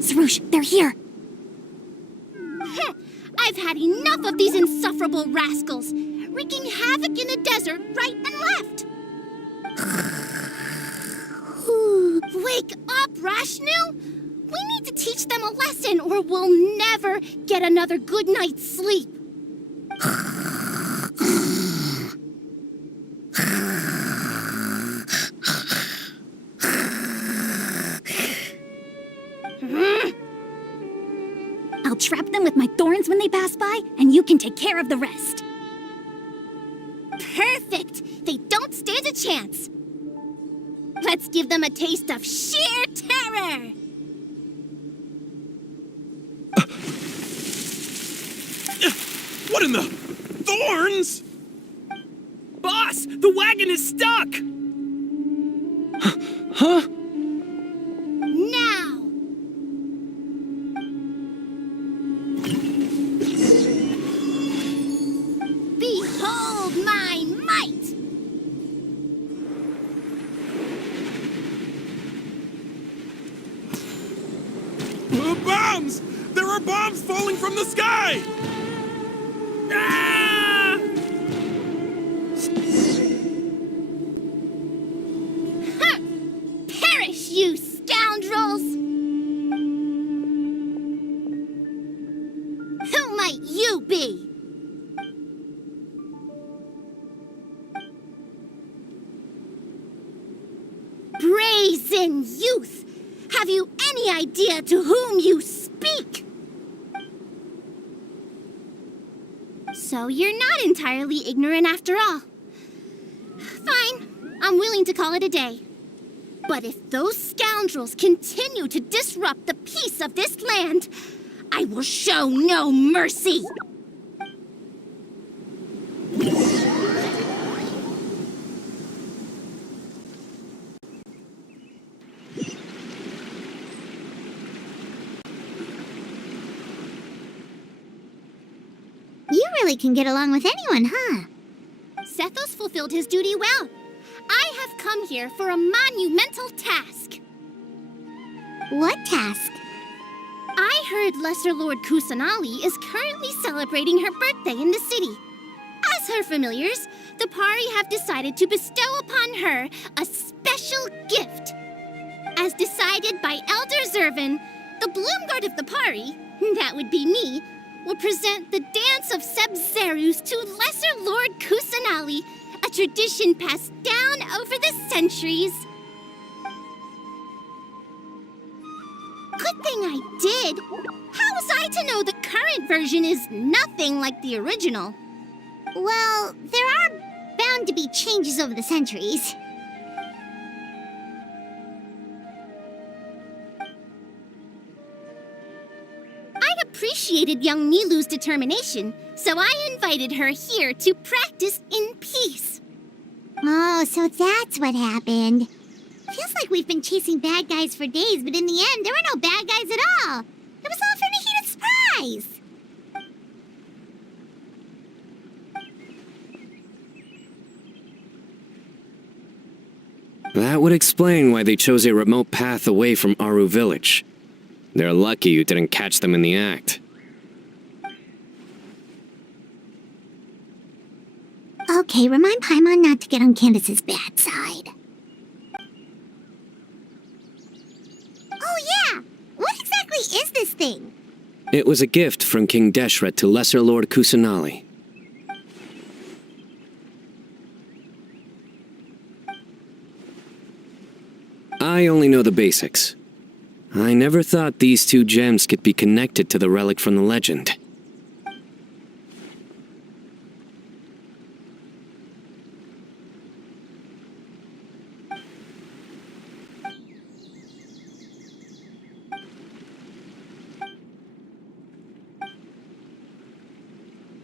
Sarouche, they're here! I've had enough of these insufferable rascals, wreaking havoc in the desert right and left! Wake up, Rashnu! We need to teach them a lesson or we'll never get another good night's sleep. I'll trap them with my thorns when they pass by, and you can take care of the rest. Perfect! They don't stand a chance. Let's give them a taste of sheer terror! What in the... Thorns? Boss, the wagon is stuck! Huh? Now! Behold my might! Bombs! There are bombs falling from the sky! Ah! Huh. Perish, you scoundrels! Who might you be? Brazen youth! Have you any idea to whom you speak? So you're not entirely ignorant after all. Fine, I'm willing to call it a day. But if those scoundrels continue to disrupt the peace of this land, I will show no mercy! You really can get along with anyone, huh? Sethos fulfilled his duty well. I have come here for a monumental task. What task? I heard Lesser Lord Kusanali is currently celebrating her birthday in the city. As her familiars, the Pari have decided to bestow upon her a special gift. As decided by Elder Zervin, the Bloom Guard of the Pari, that would be me, will present the Dance of Sebzerus to Lesser Lord Kusanali, a tradition passed down over the centuries. Good thing I did. How was I to know the current version is nothing like the original? Well, there are bound to be changes over the centuries. I appreciated young Nilu's determination, so I invited her here to practice in peace. Oh, so that's what happened. Feels like we've been chasing bad guys for days, but in the end, there were no bad guys at all. It was all for Nikita's surprise. That would explain why they chose a remote path away from Aru village. They're lucky you didn't catch them in the act. Okay, remind Paimon not to get on Candace's bad side. Oh yeah! What exactly is this thing? It was a gift from King Deshret to Lesser Lord Kusanali. I only know the basics. I never thought these two gems could be connected to the relic from the legend.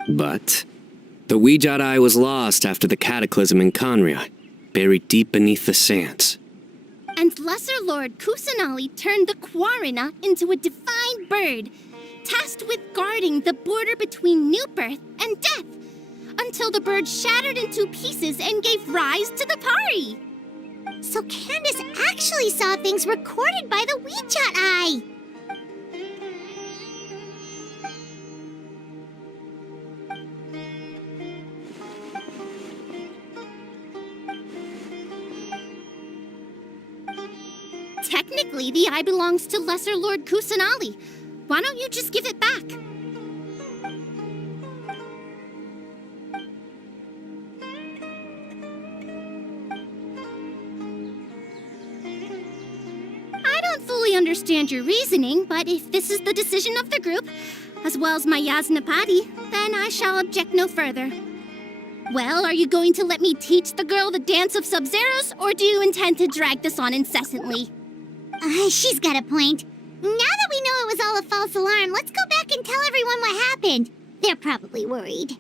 But the Weejat Eye was lost after the cataclysm in Conria, buried deep beneath the sands. And Lesser Lord Kusanali turned the Quarina into a divine bird, tasked with guarding the border between new birth and death, until the bird shattered into pieces and gave rise to the Pari. So Candace actually saw things recorded by the Weejat Eye. Technically, the eye belongs to Lesser Lord Kusanali. Why don't you just give it back? I don't fully understand your reasoning, but if this is the decision of the group, as well as my Yasnapati, then I shall object no further. Well, are you going to let me teach the girl the dance of Sub-Zeros, or do you intend to drag this on incessantly? She's got a point. Now that we know it was all a false alarm, let's go back and tell everyone what happened. They're probably worried.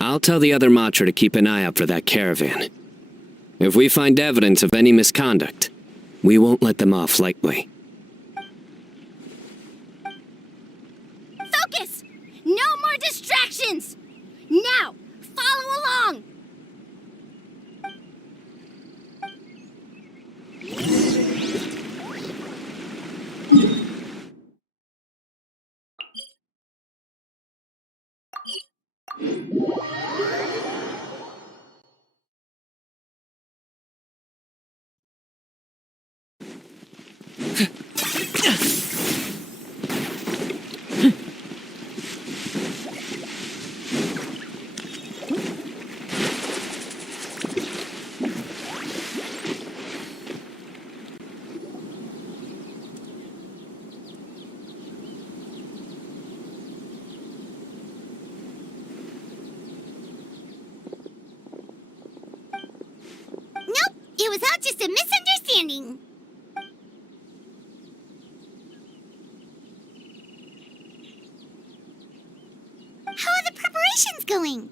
I'll tell the other Matra to keep an eye out for that caravan. If we find evidence of any misconduct, we won't let them off lightly. Focus! No more distractions! Now, follow along! Nope, it was all just a misunderstanding. How are the preparations going?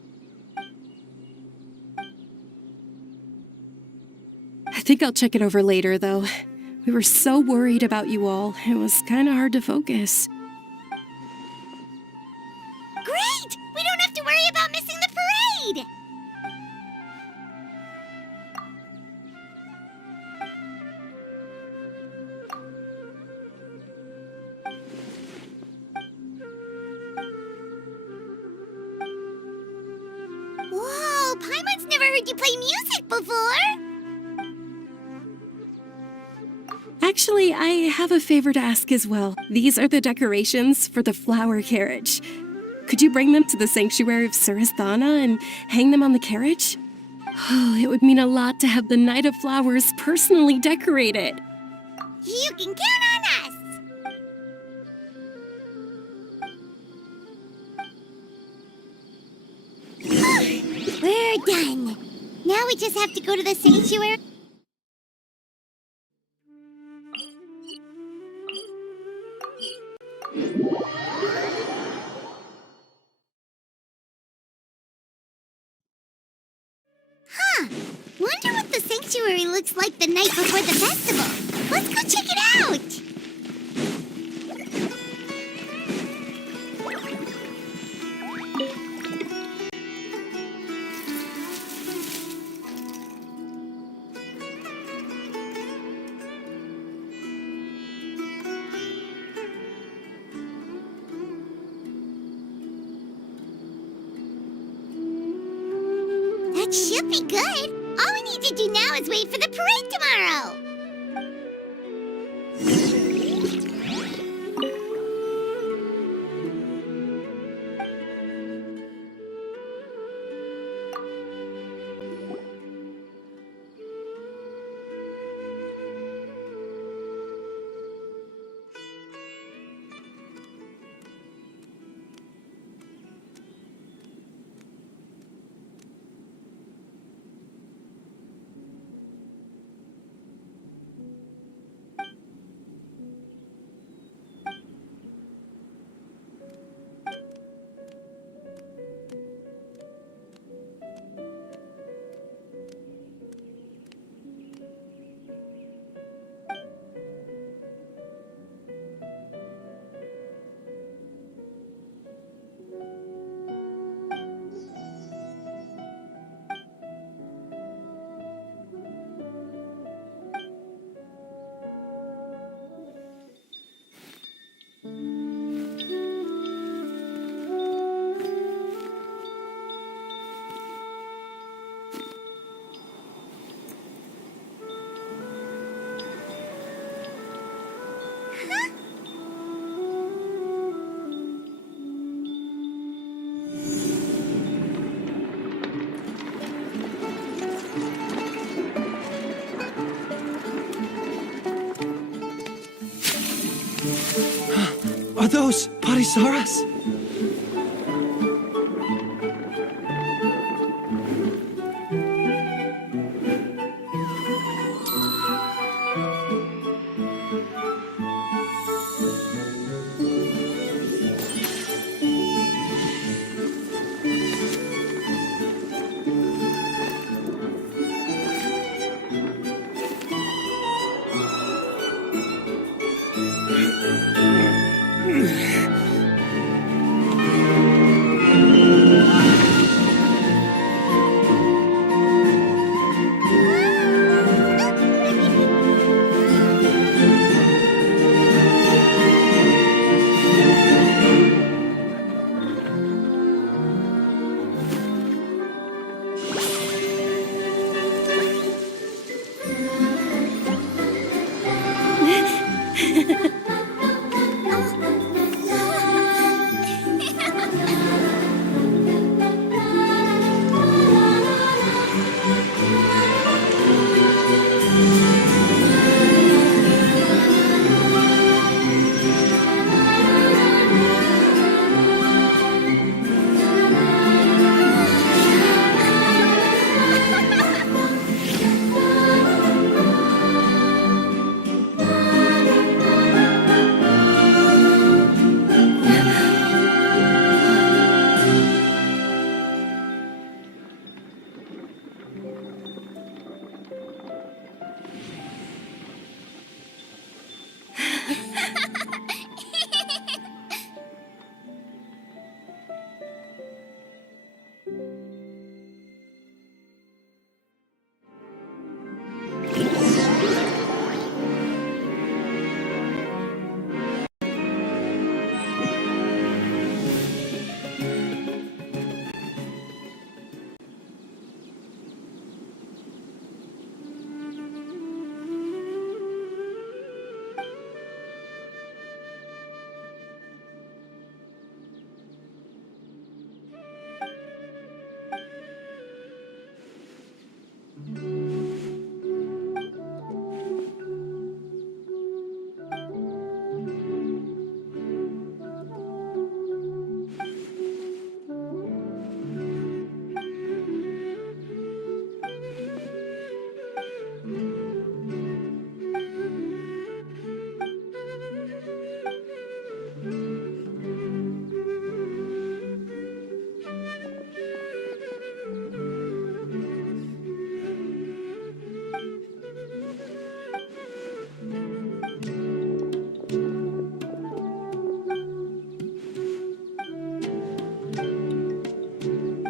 I think I'll check it over later, though. We were so worried about you all, it was kind of hard to focus. Great! We don't have to worry about missing the parade! Whoa, Paimon's never heard you play music before! Actually, I have a favor to ask as well. These are the decorations for the flower carriage. Could you bring them to the sanctuary of Surasthana and hang them on the carriage? Oh, it would mean a lot to have the Knight of Flowers personally decorated. You can count on us! we're done. Now we just have to go to the sanctuary. Huh. Wonder what the sanctuary looks like the night before the festival. Let's go check it out. That should be good. All we need to do now is wait for the parade tomorrow. Are those Parisaras?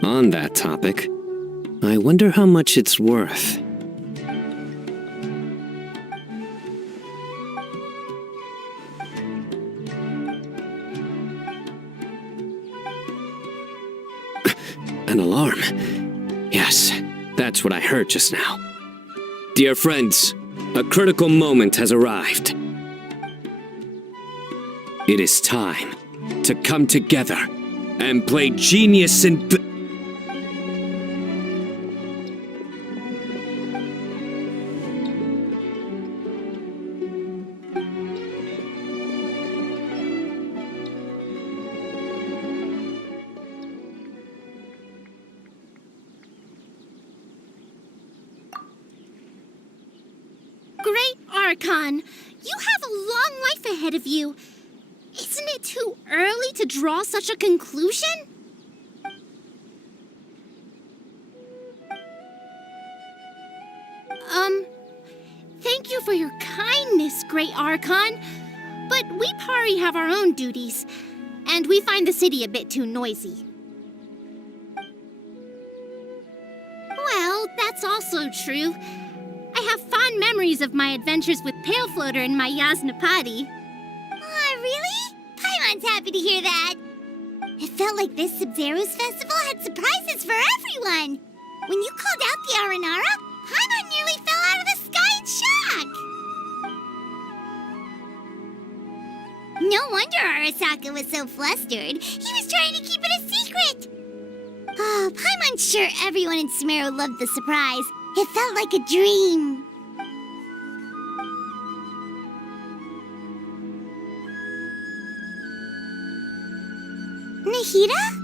On that topic, I wonder how much it's worth. An alarm. Yes, that's what I heard just now. Dear friends, a critical moment has arrived. It is time to come together and play genius in... Great Archon, you have a long life ahead of you. Isn't it too early to draw such a conclusion? Thank you for your kindness, Great Archon. But we Pari have our own duties, and we find the city a bit too noisy. Well, that's also true. I have fond memories of my adventures with Pale Floater and my Yasnapati. Aw, really? Paimon's happy to hear that. It felt like this Sub-Zero's festival had surprises for everyone. When you called out the Aranara, Paimon nearly fell out of the sky in shock. No wonder Arasaka was so flustered. He was trying to keep it a secret. Oh, Paimon's sure everyone in Sumeru loved the surprise. It felt like a dream. Nahida?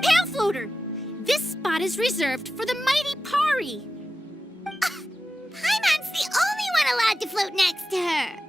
Pale Floater! This spot is reserved for the mighty Pari. Paimon's the only one allowed to float next to her.